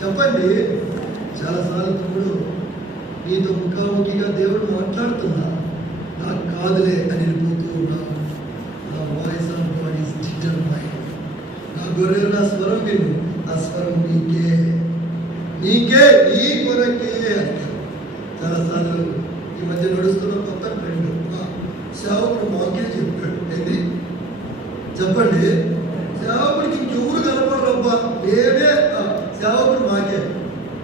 చెప్పండి. చాలాసార్లు తమ్ముడు నీతో ముఖాముఖిగా దేవుడు మాట్లాడుతున్నా, నాకు కాదులే అని వెళ్ళిపోతూ ఉన్నాను. నా voice of God is determined. నా గొర్రెలు నా స్వరం విను, ఆ స్వరం నీకే నీ కొరకే అంటారు. చాలాసార్లు ఈ మధ్య నడుస్తున్న కొత్త ట్రెండ్. సేవకుడు మాకే చెప్పాడు. ఏంటి చెప్పండి? సేవకుడికి ఇంకెవరు కనపడరబ్బా, నేనే సేవకుడు మాకే.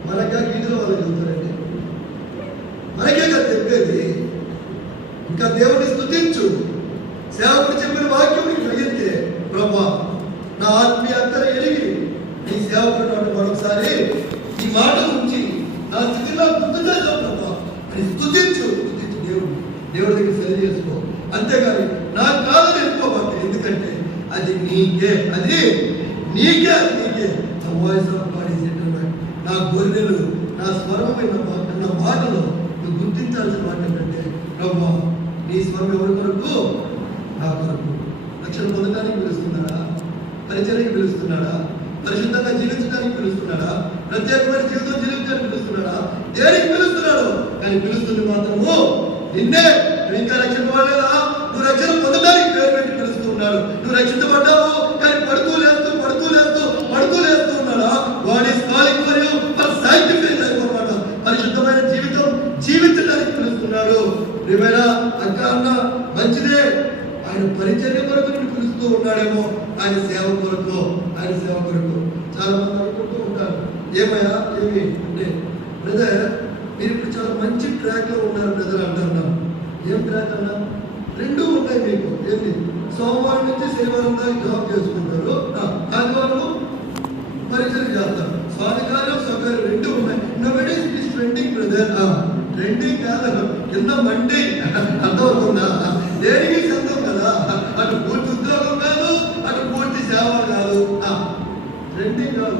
మనకా గీతలో వాళ్ళు చెబుతారండి, మనకే కదా చెప్పేది. ఇంకా దేవుని స్తుతించు. సేవకుడు చెప్పిన వాక్యం నీకు కలిగితే, ప్రభా నా ఆత్మీయ అంతర ఎరిగి నీ సేవకుడు మరొకసారి ఈ మాట ఉంచి నా స్థితిలో గుర్తు చేసావు ప్రభా అని స్తుతించు. దేవుడి దగ్గర సరి చేసుకో. అంతేగాని నాకు కాదని వెళ్ళిపోబాక. ఎందుకంటే అది నీకే. Voice of God is determined. నా గొర్రెలు నా స్వరం విన్న మాటలో నువ్వు గుర్తించాల్సిన మాట ఏంటంటే, ప్రభా నీ స్వరం ఎవరి కొరకు? నా కొరకు. రక్షణ పొందడానికి పిలుస్తున్నాడా? పరిచర్యకి పిలుస్తున్నాడా? పరిశుద్ధంగా జీవించడానికి పిలుస్తున్నాడా? ప్రత్యేకమైన జీవితం జీవించడానికి పిలుస్తున్నాడా? దేనికి పిలుస్తున్నాడు? కానీ పిలుస్తుంది మాత్రము నిన్నే. నువ్వు ఇంకా రక్షించబడలేదా? నువ్వు రక్షణ పొందడానికి పేరు పెట్టి పిలుస్తున్నాడు. నువ్వు రక్షించబడ్డావు కానీ పడుతూ లేస్తూ ఉన్నాడా? God is calling for you for sanctified life అన్నమాట. పరిశుద్ధమైన జీవితం జీవించడానికి పిలుస్తున్నాడు. ప్రియమైన అక్క అన్న మంచిదే. ఆయన పరిచర్య కొరకు పిలుస్తూ ఉన్నాడేమో, ఆయన సేవ కొరకు. చాలా మంది అనుకుంటూ ఉంటారు, ఏమయ్యా ఏమి అంటే, బ్రదర్ మీరు ఇప్పుడు చాలా మంచి ట్రాక్ లో ఉన్నారు బ్రదర్ అంటున్నాను. ఏం ట్రాక్ అన్నా? 2 ఉన్నాయి మీకు. ఏంటి? సోమవారం నుంచి శనివారం దాకా జాబ్ చేసుకుంటారు, ఆదివారం పరిచయం చేస్తారు. స్వాధికారం సౌకర్యం 2 ఉన్నాయి. Nobody is trending brother. Trending కాదు, కింద మండి అర్థమవుతుందా? దేనికి సంతం కదా. అటు పూర్తి ఉద్యోగం కాదు, అటు పూర్తి సేవ కాదు. ట్రెండింగ్ కాదు,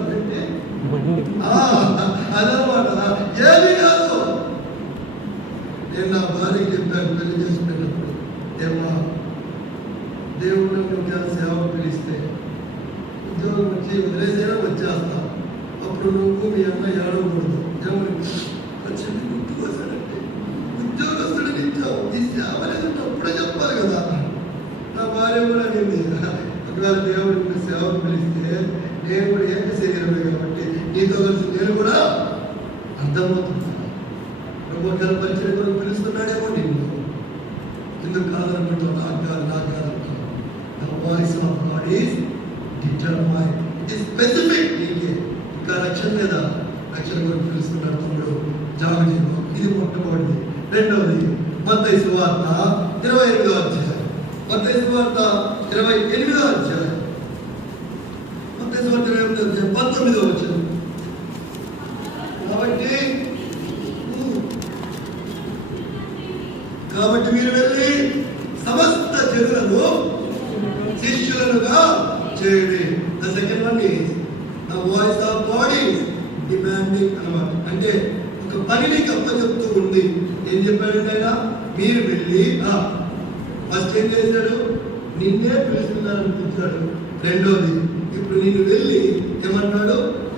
అదనమాట. ఏది కాదు. నేను నా భార్యకి చెప్పాను పెళ్లి చేసుకున్నప్పుడు, ఏమా దేవుడు నువ్వు సేవ పిలిస్తే ఉద్యోగం వచ్చి వదిలేసేనా వచ్చేస్తా, అప్పుడు నువ్వు మీ అమ్మాయి ఏడవకూడదు. ఏమని వచ్చింది గుర్తుకోసాడంటే ఉద్యోగస్తుడికి ఇచ్చావు, ఈ సేవ లేదంటే అప్పుడే చెప్పాలి కదా. నా భార్య కూడా అనింది, ఒకవేళ దేవుడికి సేవకు పిలిస్తే నేను కూడా ఏక శరీరమే కాబట్టి నీతో కలిసి నేను కూడా అర్థమవుతున్నాను. ప్రభు పరిచయం కూడా పిలుస్తున్నాడేమో నిన్ను. ఎందుకు కాదనుకుంటావు? నాకు కాదంటావు. Voice of God is determined. It is specific. నీకే ఇంకా రక్షణ లేదా? రక్షణ కూడా పిలుస్తున్నాడు తమ్ముడు. జాగ్రత్త. ఇది మొట్టమొదటిది. రెండవది మత్తయి సువార్త 28వ అధ్యాయం. మత్తయి సువార్త 28వ అధ్యాయం. మత్తయి సువార్త 28వ అధ్యాయం 19వ వచనం. చేయండి. The second one is the voice of God is demanding అన్నమాట. అంటే ఒక పని నీకు అప్పచెప్తూ ఉంది. ఏం చెప్పాడంటే ఆయన, మీరు వెళ్ళి ఫస్ట్ ఏం చేశాడు, నిన్నే పిలుస్తున్నారని పిలిచాడు. రెండోది, ఇప్పుడు నిన్ను వెళ్ళి ఏమన్నాడు,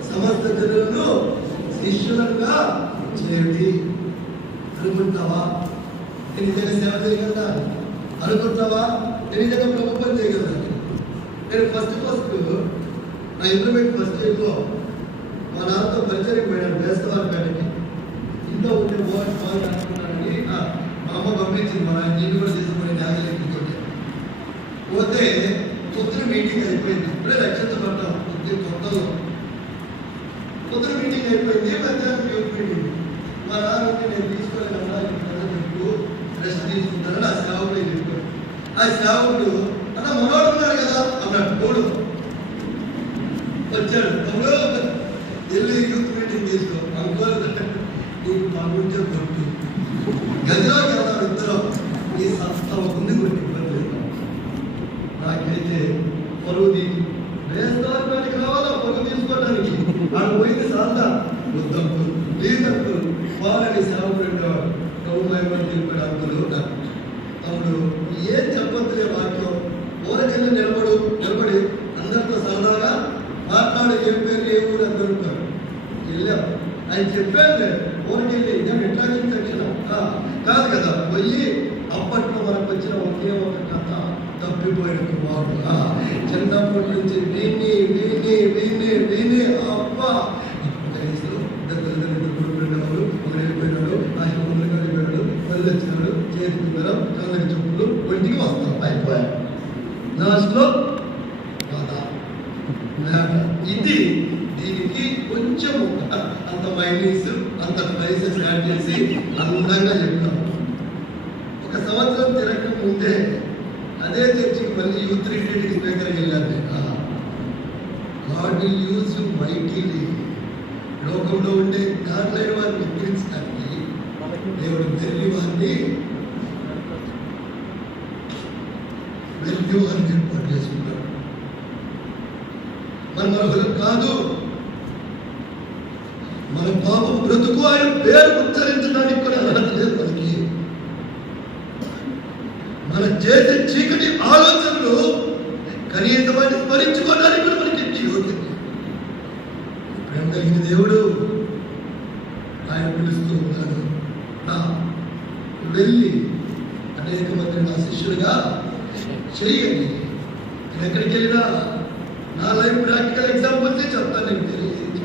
సమస్త జనులను శిష్యులుగా చేయండి. అనుకుంటావా నేను నిజంగా సేవ చేయగలరా? అనుకుంటావా నేను నిజంగా ప్రభుత్వం చేయగలరా? నేను ఫస్ట్ నా ఇంటర్మీడియట్ ఫస్ట్ ఇయర్లో మా నాన్నతో పరిచయం పోయాను వేస్తవారిపేటకి. ఇంట్లో ఉండే బాగా అనుకున్నానని మా అమ్మ పంపించింది. మా నేను కూడా తీసుకుని న్యాయాలయం పోతే పొద్దున మీటింగ్ అయిపోయింది. ఇప్పుడే రక్షణ పడ్డాం కొత్తలో. పొద్దున మీటింగ్ అయిపోయింది, మధ్యాహ్నం యూత్ మీటింగ్. మా నాన్న నేను తీసుకోలేదన్నా మీకు రెస్ట్ తీసుకుంటానని ఆ సేవకుడు చెప్పాడు. ఆ సేవకుడు అన్న మనోడున్నాడు కదా అన్నాడు. తోడు వచ్చాడు, తమ్ముడు వెళ్ళి యూత్ మీటింగ్ తీసుకో అనుకోలేదు. నీకు బాగుంటే కొట్టు గదిలో కదా ఇద్దరు ఈ సంస్థ ముందు కొట్టి ఇబ్బంది. నాకైతే పరువు తీసి వేస్తానికి రావాలా పరువు తీసుకోవడానికి ఆడ పోయింది సాధన వద్దప్పుడు లేదప్పుడు వాళ్ళని సేవకుడు ఉండేవాడు. ప్రభు మహిమని తెలిపాడు. అంకులు తమ్ముడు ఏం చెప్పొద్దులే వాక్యం ఊరకెళ్ళి నిలబడి అందరితో సరదాగా మాట్లాడు. ఏం పేరు ఏ ఊరు అందరూ వెళ్ళాం. ఆయన చెప్పాను ఊరికెళ్ళి నేను ఇంట్రాక్షన్ సెక్షన్ కాదు కదా పోయి అప్పట్లో మనకు వచ్చిన ఒకే ఒక కథ తప్పిపోయిన కుమారుడు. చిన్నప్పటి నుంచి విని అబ్బ వయసులో కొడుకునేవాడు ఒకరు వెళ్ళిపోయినాడు, ఆయన ముందుగా వెళ్ళిపోయాడు, మళ్ళీ వచ్చినాడు, చేతి కుందరం కళ్ళకి చెప్పులు ఒంటికి వస్తాం అయిపోయాడు. లాస్ట్లో ఇది దీనికి కొంచెం అంత మైనీస్ అంత ప్రైసెస్ యాడ్ చేసి అందంగా చెప్తాం. ఒక సంవత్సరం తిరగక ముందే అదే చర్చికి మళ్ళీ యూత్ రిట్రీట్కి స్పీకర్కి వెళ్ళాను. God will use you mightily. లోకంలో ఉండే జ్ఞానులైన వారిని ఎక్కిరించడానికి దేవుడు వెర్రి వారిని ఏర్పాటు చేసుకుంటాడు. మన కాదు, మన పాపం బ్రతుకు ఆయన పేరు ఉచ్చరించడానికి కూడా అర్హత లేదు మనకి. మన చేసే చీకటి ఆలోచనలు కనీసం వాటిని స్మరించుకోవడానికి కూడా మనకి యోగ్యత. ప్రేమ కలిగిన దేవుడు ఆయన పిలుస్తూ ఉన్నాడు, వెళ్ళి అనేక మంది నా శిష్యులుగా చెయ్యండి. నేను ఎక్కడికి వెళ్ళినా నా లైఫ్ ప్రాక్టికల్ ఎగ్జాంపుల్సే చెప్తాను. నేను తెలియదు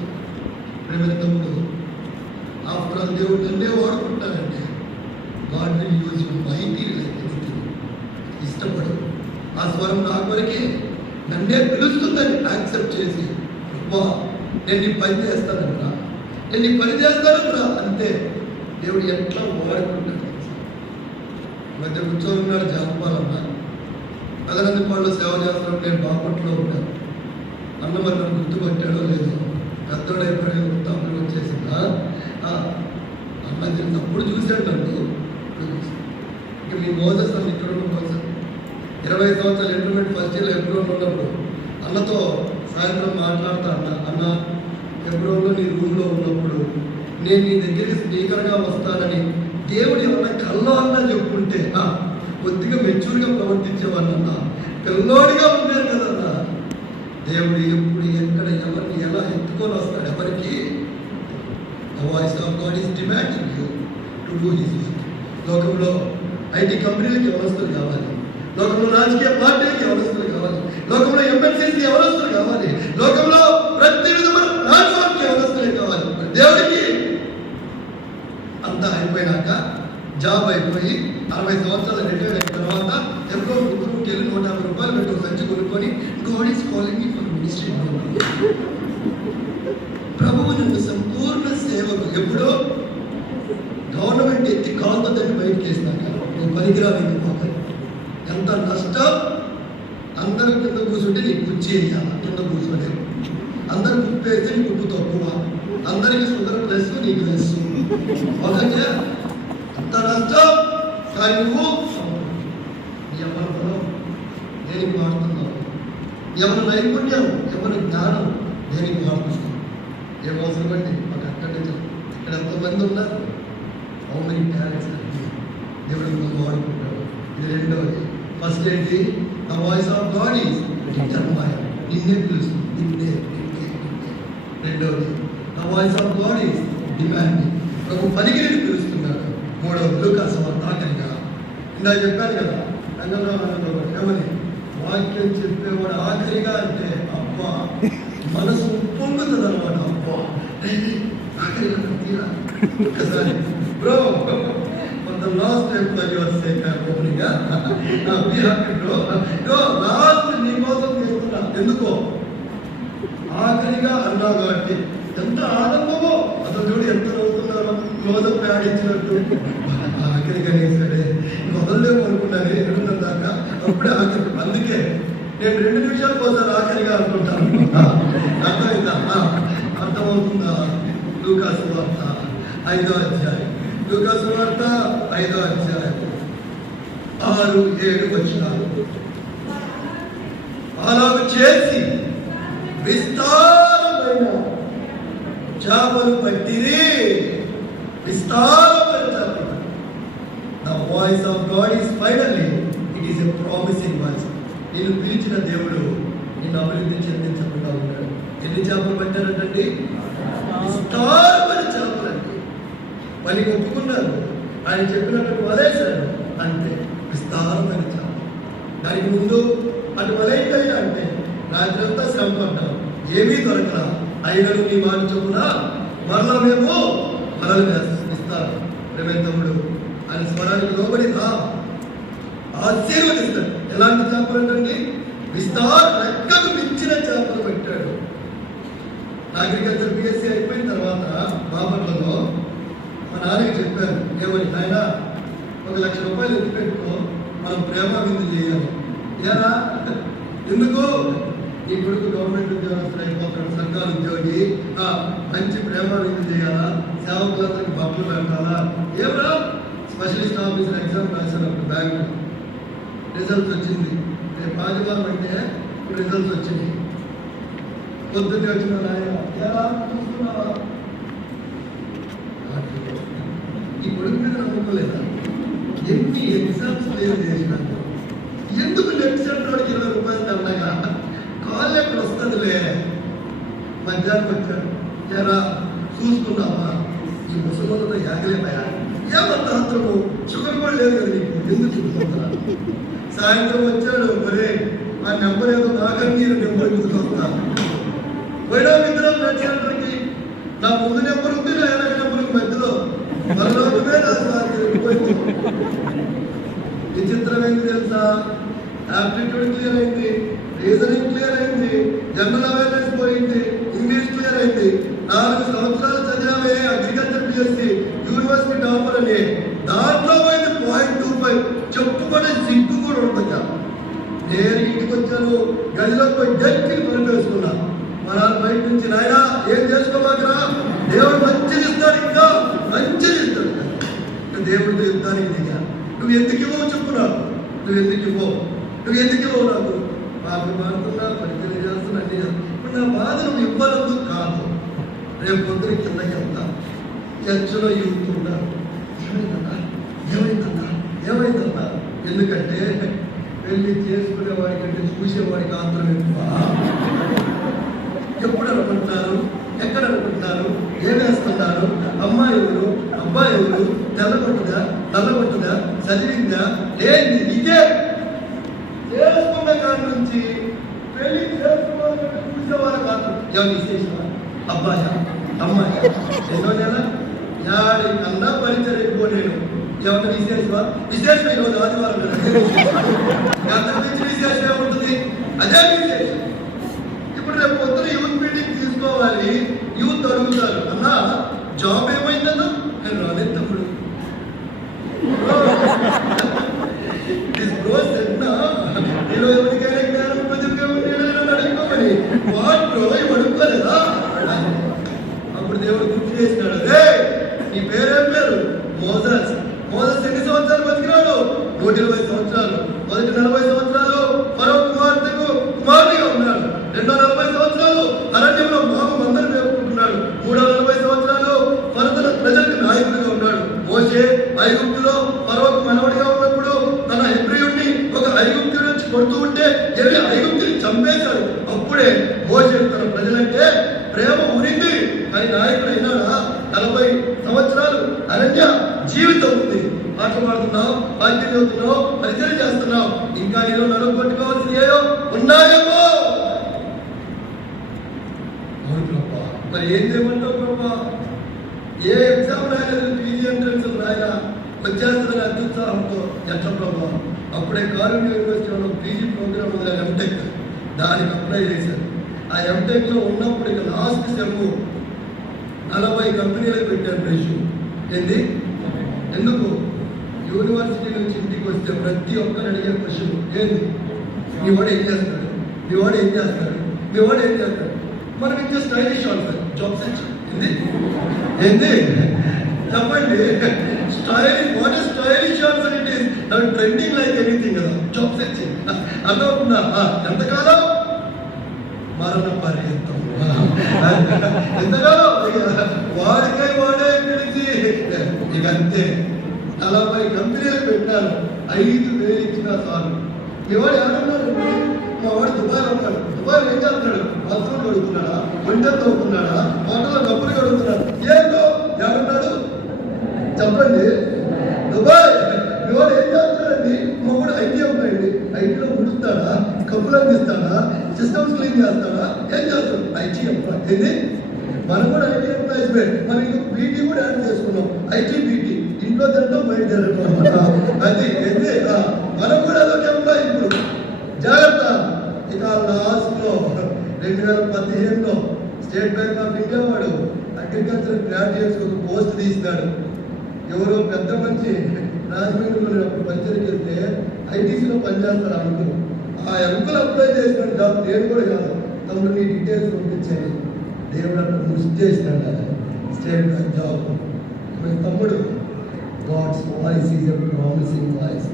ప్రేమ తమ్ముడు, ఆఫ్టర్ ఆల్ దేవుడు నన్నే వాడుకుంటానంటే God will use you mighty like anything. ఇష్టపడు ఆ స్వరం నా కొరకే నన్నే పిలుస్తుందని యాక్సెప్ట్ చేసి నేను నీ పని చేస్తానన్నా, నేను నీ పని చేస్తానన్నా అంతే. దేవుడు ఎట్లా వాడుకుంటాడు. మధ్య కూర్చొని ఉన్నాడు జానపాలన్న, అదనంతపాడులో సేవ చేస్తాను. నేను బాపట్లో ఉన్నాను. అన్న మరి నన్ను గుర్తుపట్టాడో లేదో, పెద్దోడైపోయాడు, గుర్తు అందరూ వచ్చేసిందా అన్న తిరిగినప్పుడు చూశాడు నన్ను. ఇక మీ మోజెస్ అన్న ఇక్కడ కోసం 20 సంవత్సరాలు ఇంటర్మీడియట్ ఫస్ట్ ఇయర్లో ఎబ్రోన్లో ఉన్నప్పుడు అన్నతో సాయంత్రం మాట్లాడుతా అన్న ఎబ్రోన్లో నీ రూమ్లో ఉన్నప్పుడు నేను నీ దగ్గరికి స్పీకర్గా వస్తానని దేవుడు ఏమన్నా కల్లో అన్నా చెప్పుకుంటే కొద్దిగా మెచ్యూర్గా ప్రవర్తించేవాడినన్నా. పిల్లోడిగా ఉండేది కదన్నా. దేవుడు ఎప్పుడు ఎక్కడ ఎవరిని ఎలా ఎత్తుకొని వస్తాడు ఎవరికి. The voice of God is demanding you to do his work. లోకంలో ఐటీ కంపెనీలకు ఎవరొస్తులు కావాలి, లోకంలో రాజకీయ పార్టీలకు ఎవరొస్తులు కావాలి, లోకంలో ఎమ్మెల్సీకి ఎవరొస్తులు కావాలి, లోకంలో ప్రతి విధమైన రాజకీయానికి ఎవరొస్తులే కావాలి. దేవుడికి అంతా అయిపోయినాక జాబ్ అయిపోయి 60 సంవత్సరాలు రిటైర్ అయిన తర్వాత ఎప్పుడో ముగ్గురుకి వెళ్ళి 150 రూపాయలు పెట్టి సంచి కొనుక్కొని God is calling me for ministry. ప్రభువు నన్ను సంపూర్ణ సేవకు ఎప్పుడో గవర్నమెంట్ ఎత్తి కాలుతుందని బయటకు వేసినాక నువ్వు పనికిరానికి పోతాయి. ఎంత నష్టం. అందరి కింద కూర్చుంటే నీకు కుర్చీ వేయాలి, కింద కూర్చోలేదు. అందరు కుప్పు వేస్తే నీకు కుప్పు తక్కువ, అందరికి షుగర్ ప్లస్ నీకు ప్లస్. ఒకటే అంత నష్టం. కానీ నువ్వు నీ అమలులో దేనికి వాడుతున్నావు, ఎవరి నైపుణ్యం, ఎవరి జ్ఞానం దేనికి వాడుతుంది? ఏం అవసరం అండి? మాకు అక్కడ ఇక్కడ ఎంతమంది ఉన్నారు, హౌ మెనీ టాలెంట్స్ దేవుడు ముందు వాడుకుంటాడు. ఇది రెండవది. ఫస్ట్ ఏంటి? The voice of God is Jeremiah, నిన్నే పిలుస్తుంది, నిన్నే. రెండవది, the voice of God is demanding, ప్రభు పనికిని పిలుస్తున్నాడు. మూడవది, లూకాసు సువార్త ఆఖరిగా ఇందాక చెప్పాను కదా, రంగంలో ఏమని వాక్యం చెప్పేవాడు ఆఖరిగా అంటే అబ్బా మనసు ఉప్పొంగుతుంది అనమాట. అబ్బా ఆఖరిగా తీరా ఒకసారి bro the last time for your sake I'm opening be happy bro last నీ కోసం చేస్తున్నా. ఎందుకో ఆఖరిగా అన్నా కాబట్టి ఎంత ఆనందమో. అసలు చూడు ఎంత నవ్వుతున్నారో, క్లోజప్ యాడ్ ఇచ్చినట్టు. ఆఖరిగా నేసాడే వదలలేము అనుకున్నాను ఎక్కడున్న దాకా, అప్పుడే ఆఖరి. అందుకే నేను 2 నిమిషాల కోసం ఆఖరిగా అనుకుంటాను. అర్థమైందా? అర్థమవుతుందా? లూకాసు వార్త 5వ అధ్యాయం, లూకాసు వార్త 5వ అధ్యాయం 6-7 వచనాలు. అలాగ చేసి విస్తారమైన చేపలు పట్టిరి. విస్తారమైన చేపలు. The voice of God is finally it is a promising voice. నేను పిలిచిన దేవుడు నిన్ను అభివృద్ధి చెందించకుండా ఉన్నాడు. ఎన్ని చేపలు పట్టారంటండి? విస్తారమైన చేపలండి. పనికి ఒప్పుకున్నారు, ఆయన చెప్పినట్టు వలేశారు అంటే విస్తారమైన చేప. దానికి ముందు అటు వలైపోయినా అంటే రాత్రంతా శ్రమ పడ్డాం, ఏమీ దొరకరా. అయినను నీ మాట చొప్పున మరలా మేము వలలు ఇస్తారు. ప్రేమేతముడు ఆయన స్వరానికి లోబడి ఆశీర్వదిస్తాడు. ఎలాంటి చేపలు అంటండి? రెక్కకు మించిన చేపలు పెట్టాడు. అగ్రికల్చర్ బిఎస్సీ అయిపోయిన తర్వాత బాపట్లలో మా నాన్నకి చెప్పాను, ఏమని, ఆయన 1 లక్ష రూపాయలు ఎత్తి పెట్టుకో, మనం ప్రేమ విందు చేయాలి. ఏరా ఎందుకు? నీ కొడుకు గవర్నమెంట్ ఉద్యోగస్తులు అయిపోతాడు, సంఘాల ఉద్యోగి, మంచి ప్రేమ విందు చేయాలా, సేవకులందరికీ బట్టలు పెట్టాలా. ఏమరా స్పెషలిస్ట్ ఆఫీసర్ ఎగ్జామ్ రాసినప్పుడు బ్యాంకు రిజల్ట్ వచ్చింది. రేపు ఆదివారం అంటే ఇప్పుడు రిజల్ట్స్ వచ్చింది. పొద్దున్నే వచ్చిన ఆయన ఎలా చూస్తున్నావా? ఈ కొడుకు మీద నమ్మకలేదా? ఎన్ని ఎగ్జామ్స్ క్లియర్ చేసినాను, ఎందుకు నెట్ సెంటర్కి 20 రూపాయలు అన్నాగా కాల్ ఎక్కడ వస్తుందిలే. మధ్యాహ్నం వచ్చాడు, ఎలా చూసుకున్నావా? ఈ ముసలితో యాగలేమయా? ఏమంత ఆత్రము, షుగర్ కూడా లేదు కదా నీకు, ఎందుకు చూసుకుంటున్నా? సాయంత్రం వచ్చాడు, మరే ఆ నెంబర్ ఏదో నాకని నెంబర్ గుర్తుకొస్తా పోయినా ఇద్దరం నెట్ సెంటర్కి. నా ముందు నెంబర్ ఉంది, నా వెనక నెంబర్కి మధ్యలో మరొకమే విచిత్రమైంది తెలుసా? ఆప్టిట్యూడ్ క్లియర్ అయింది, రీజనింగ్ క్లియర్ అయింది, జనరల్ అవేర్నెస్ పోయింది, ఇంగ్లీష్ క్లియర్ అయింది. 4 సంవత్సరాలు చదివామే అగ్రికల్చర్ బిఎస్సీ, యూనివర్సిటీ టాపర్ అని. దాంట్లో పోయింది 0.25. చెప్పుకునే సిగ్గు కూడా ఉంటుందా? నేను ఇంటికి వచ్చాను, గదిలోకి పోయి గట్టికి తొలిపేసుకున్నా. మా నాన్న బయట నుంచి, నాయన ఏం చేసుకోమాకరా, దేవుడు మంచిది ఇస్తాడు, ఇంకా మంచిది ఇస్తాడు. దేవుడితో యుద్ధానికి దిగా. నువ్వు ఎందుకు ఇవ్వవు చెప్పున్నావు, నువ్వు ఎందుకు ఇవ్వవు నాకు? బాబు మారుతున్నా, పరిచయం చేస్తున్నా, అన్ని చేస్తున్నా. ఇప్పుడు నా బాధ నువ్వు ఇవ్వాలందుకు కాదు. రేపు పొద్దున కిందకి వెళ్తా, చర్చలో యూత్ ఉన్నారు, ఏమైందన్నా? ఎందుకంటే పెళ్లి చేసుకునేవాడి కంటే చూసేవాడికి ఆత్రం ఎక్కువ. ఎప్పుడు అనుకుంటున్నారు, ఎక్కడ అనుకుంటున్నారు, ఏమేస్తున్నారు, అమ్మాయి ఎవరు, అబ్బాయి ఎవరు, తెల్లగొట్టుదా నల్లగొట్టుదా, చదివిందా లేదు, ఇదే చేసుకున్న కాడి నుంచి పెళ్లి చేసుకోవాలంటే చూసేవాళ్ళ కాదు. ఎవరు విశేషమా? అబ్బాయా అమ్మాయి? ఎన్నో నెల యాడి కన్నా పరిచయం నేను. ఎవరి విశేషమా? విశేషం ఈరోజు ఆదివారం కదా, అంతకు మించి విశేషం ఏముంటుంది? అదే విశేషం. ఇప్పుడు రేపు పొద్దున యూత్ మీటింగ్ తీసుకోవాలి, యూత్ అడుగుతారు, అన్నా జాబ్ ఏమైందన్నా? నేను రాలేదు తమ్ముడు. నేను ఎవరికైనా జ్ఞానం అడుగుకోమని వాటిలో అడుక్కోలేదా? అప్పుడు దేవుడు గుర్తు చేసినాడు, అదే నీ పేరేం పేరు? మోసెస్. ఎన్ని సంవత్సరాలు బతికినాడు? 120 సంవత్సరాలు. మొదటి 40 సంవత్సరాలు ఫరో కుమార్తెకు కుమారుడిగా ఉన్నాడు. మోషే తన ప్రజలంటే ప్రేమ ఉనింది అని నాయకుడు అయినాడా? 40 సంవత్సరాలు అరణ్య జీవితం ఉంది. మాట్లాడుతున్నావు, వాక్యం చదువుతున్నావు, పరిచయం చేస్తున్నావు. ఇంకా నేను నడగొట్టుకోవాల్సిన ఏదో ఉన్నాయేమో. అవును ప్రభా, మరి ఏం చేయమంటావు ప్రభా? ఏ ఎగ్జామ్ రాయలేదు, పీజీ ఎంట్రన్స్ రాయలా, వచ్చేస్తుందని అత్యుత్సాహంతో ఎట్లా ప్రభా? అప్పుడే కారుణ్య యూనివర్సిటీలో పీజీ ప్రోగ్రామ్ వదిలేదు, ఎంటెక్. దానికి అప్లై చేశారు. ఆ ఎంటెక్ లో ఉన్నప్పుడు ఇక లాస్ట్ సెమ్ 40 కంపెనీలకు పెట్టారు రెజ్యూమ్. ఏంది? ఎందుకు? యూనివర్సిటీ నుంచి ఇంటికి వస్తే ప్రతి ఒక్కరు అడిగే క్వశ్చన్ ఏంది? మీ వాడు ఏం చేస్తాడు? మీ వాడు ఏం చేస్తాడు? మీ వాడు ఏం చేస్తాడు? మనం ఇచ్చే స్టైలిష్ ఆన్సర్ జాబ్ సెర్చ్. ఏంది? ఏంది? చెప్పండి. Stylish, what is stylish answer? It is trending like anything కదా. జాబ్ సెర్చ్ అర్థమవుతుందా? ఎంతకాలం? మరణ పర్యంతం. ఎంతకాలం? వాడికై వాడే పిలిచి ఇక అంతే. 40 కంపెనీలు పెట్టారు. 5,000 ఇచ్చినా చాలు. ఎవడు ఎవరన్నాడు? మా వాడు దుబాయ్ ఉన్నాడు. దుబాయ్ ఏం చేస్తున్నాడు? వస్త్రం కడుగుతున్నాడా? వంటలు తవ్వుతున్నాడా? హోటల్లో డబ్బులు కడుగుతున్నాడు. ఏంటో ఎవరున్నాడు చెప్పండి? దుబాయ్. ఎవడు ఏం చేస్తున్నాడండి? మా వాడు ఐటీ ఉన్నాయండి. ఐటీలో ముడుస్తాడా? కప్పులు అందిస్తాడా? సిస్టమ్స్ క్లీన్ చేస్తాడా? ఏం చేస్తాడు? IT employee. ఏంది? మనం కూడా ఐటీ ఎంప్లాయీస్. మనం ఇంకా బీటీ కూడా యాడ్ చేసుకున్నాం. ఐటీ బీటీ, ఇంట్లో తింటాం, బయట తింటాం. అది ఏంది? మనం కూడా అదొక ఎంప్లాయీ. ఇప్పుడు జాగ్రత్త. ఇక లాస్ట్ లో 2015లో స్టేట్ బ్యాంక్ ఆఫ్ ఇండియా వాడు అగ్రికల్చర్ గ్రాడ్యుయేట్స్ ఒక పోస్ట్ తీస్తాడు. ఎవరో పెద్ద మంచి రాజమండ్రిలో అప్పుడు పంచర్కి వెళ్తే ఐటీసీలో పనిచేస్తారు అంకులు. ఆ అంకులు అప్లై చేసిన జాబ్ నేను కూడా కాదు. తమ్ముడు నీ డీటెయిల్స్ పంపించాను. దేవుడు అక్కడ మిస్ చేసినాడు స్టేట్ బ్యాంక్ జాబ్. తమ్ముడు, God's voice is a promising voice.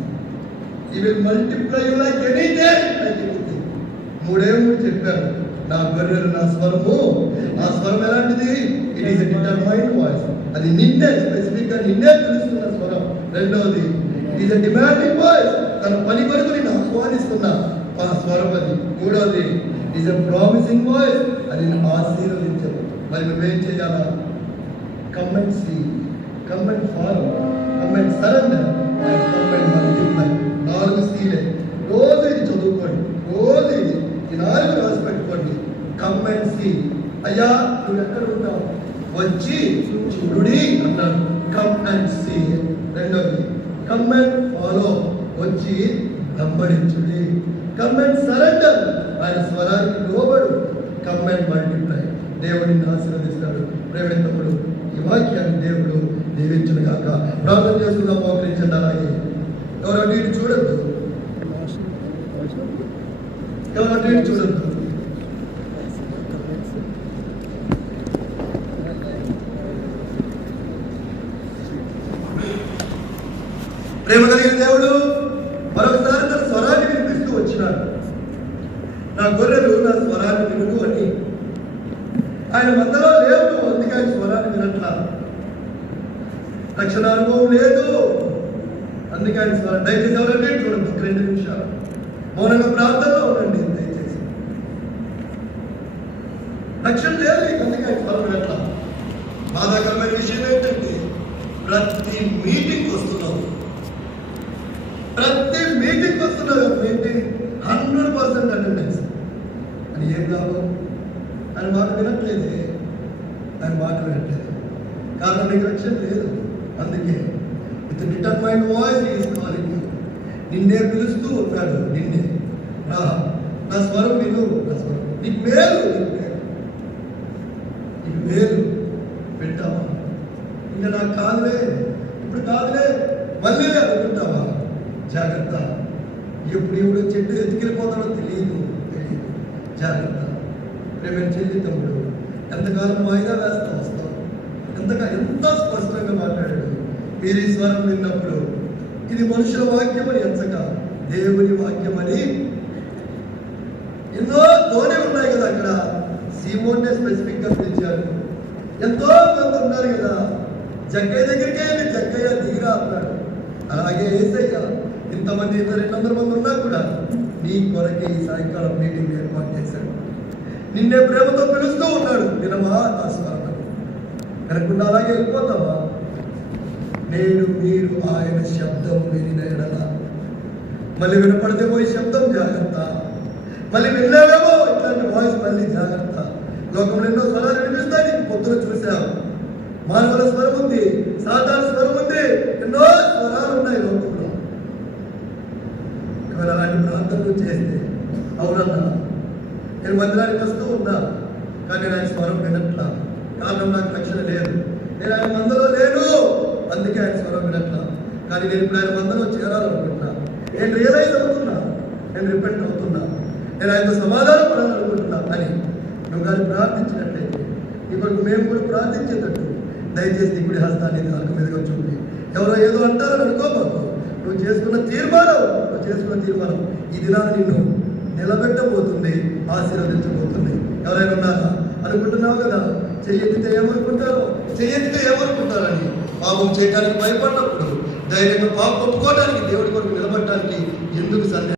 He will multiply you like anything. మూడేళ్ళు చెప్పారు. నా గొర్రెలు నా స్వరము. ఆ స్వరం ఎలాంటిది? It is a determined voice. అది నిన్నే, స్పెసిఫిక్ గా నిన్నే పిలుస్తున్న స్వరం. రెండవది, it is a demanding voice. తన పని కొరకు నేను ఆహ్వానిస్తున్న ఆ స్వరం అది. మూడవది, it is a promising voice. అది ఆశీర్వదించదు. మరి నువ్వేం చేయాలా? Come and see, come and follow, come and surrender, come and multiply. 4 సీలే. రోజు ఇది చదువుకోండి. రోజు ఇది ఈ 4 రాసి పెట్టుకోండి. Come and see. అయ్యా నువ్వు ఎక్కడ ఉంటావు? వచ్చి చూడుడి అన్నాడు. Come and see. రెండవది, కమ్ అండ్ ఫాలో. వచ్చి వెంబడించుడి. Come and surrender. ఆయన స్వరానికి లోబడు. Come and multiply. దేవుడిని ఆశీర్వదిస్తాడు. ప్రేమితముడు, ఈ వాక్యాన్ని దేవుడు దీవించును గాక. ప్రార్థన చేసుకుందాం. మోకరించండి. అలాగే ఎవరు అటు ఇటు చూడద్దు. ఎవరు అటు ఇటు చూడద్దు. ప్రేమ కలిగిన దేవుడు మరొకసారి తన స్వరాన్ని వినిపిస్తూ వచ్చినాడు. నా గొర్రెలు నా స్వరాన్ని వినుడు అని. ఆయన మధ్యలో లేవు, అందుకే ఆయన స్వరాన్ని వినట్లా. రక్షణ అనుభవం లేదు, అందుకే ఆయన స్వరం. దయచేసి ఎవరంటే చూడండి. 2 నిమిషాలు మౌనంగా ప్రార్థనలో ఉండండి. దయచేసి రక్షణ లేదు నీకు, అందుకే ఆయన స్వరం వినట్లా. బాధాకరమైన విషయం ఏంటంటే ప్రతి మీటింగ్ వస్తున్నావు, ప్రతి మీటింగ్ వస్తున్నావు. మీటింగ్ 100% అటెండెన్స్ అని ఏం లాభం? ఆయన మాట వినట్లేదే. ఆయన మాట వినట్లేదు. కారణం నీకు రక్షణ లేదు. అందుకే with determined voice is calling you. నిన్నే పిలుస్తూ ఉన్నాడు. నిన్నే నా స్వరం విను. నా స్వరం నీకు మేలు, నీకు మేలు. వింటావా? ఇంకా నాకు కాదులే, ఇప్పుడు కాదులే, మళ్ళీ అనుకుంటావా? జాగ్రత్త. ఎప్పుడు చెట్టు ఎత్తుకెళ్ళిపోతాడో తెలియదు. జాగ్రత్త. ప్రేమ చెల్లి తమ్ముడు, ఎంతకాలం వాయిదా వేస్తా వస్తావు? ఎంత స్పష్టంగా మాట్లాడాడు. మీరు ఈ స్వరం విన్నప్పుడు ఇది మనుషుల వాక్యం అని ఎంచక దేవుని వాక్యం అని. ఎన్నో ధోని ఉన్నాయి కదా అక్కడ. సీమోన్నే స్పెసిఫిక్ గా పిలిచారు. ఎంతో మంది ఉన్నారు కదా. జగ్గయ్య దగ్గరికే వెళ్ళి జగ్గయ్య దిగిరా అన్నాడు. అలాగే యేసయ్య ఇంతమంది 200 మంది ఉన్నా కూడా నీ కొరకే ఈ సాయంకాలం మీటింగ్ ఏర్పాటు చేశాడు. నిన్నే ప్రేమతో పిలుస్తూ ఉన్నాడు. వినమా నా స్వరం కనుకుండా అలాగే వెళ్ళిపోతావా? నేను మీరు ఆయన శబ్దం వినిన ఎడల, మళ్ళీ వినపడితే పోయి శబ్దం జాగ్రత్త, మళ్ళీ వినలేవేమో ఇట్లాంటి వాయిస్ మళ్ళీ జాగ్రత్త. లోకంలో ఎన్నో స్వరాలు వినిపిస్తాయి. నీకు పొద్దున చూసావు, మానవుల స్వరం ఉంది, సాతాను స్వరం ఉంది, ఎన్నో స్వరాలు ఉన్నాయి లోకంలో. ఒకవేళ అలాంటి ప్రాంతాలు చేస్తే, అవునన్నా నేను మందిరానికి వస్తూ ఉన్నా కానీ నేను ఆయన స్వరం వినట్లా, కారణం నాకు రక్షణ లేదు, నేను ఆయన మందలో లేను, అందుకే ఆయన స్వరం వినట్లా. కానీ నేను ఇప్పుడు ఆయన మందలో చేరాలనుకుంటున్నా, నేను రియలైజ్ అవుతున్నా, నేను రిపెంట్ అవుతున్నా, నేను ఆయనతో సమాధానం పడాలనుకుంటున్నా అని నువ్వు కానీ ప్రార్థించినట్లయితే, ఇప్పుడు మేము కూడా ప్రార్థించేటట్టు దయచేసి ఇప్పుడు హస్తాన్ని నాలుగు మీదుగా చూపి, ఎవరో ఏదో అంటారని అనుకోబాకు. నువ్వు చేసుకున్న తీర్మానం ఈ దినాన్ని నిన్ను నిలబెట్టబోతుంది, ఆశీర్వదించబోతుంది. ఎవరైనా ఉన్నారా అనుకుంటున్నావు కదా? చెయ్యెత్తితే ఏమనుకుంటారని పాపం చేయడానికి భయపడినప్పుడు ధైర్యంగా పాపం ఒప్పుకోవడానికి, దేవుడి కొరకు నిలబడటానికి ఎందుకు సందేహం?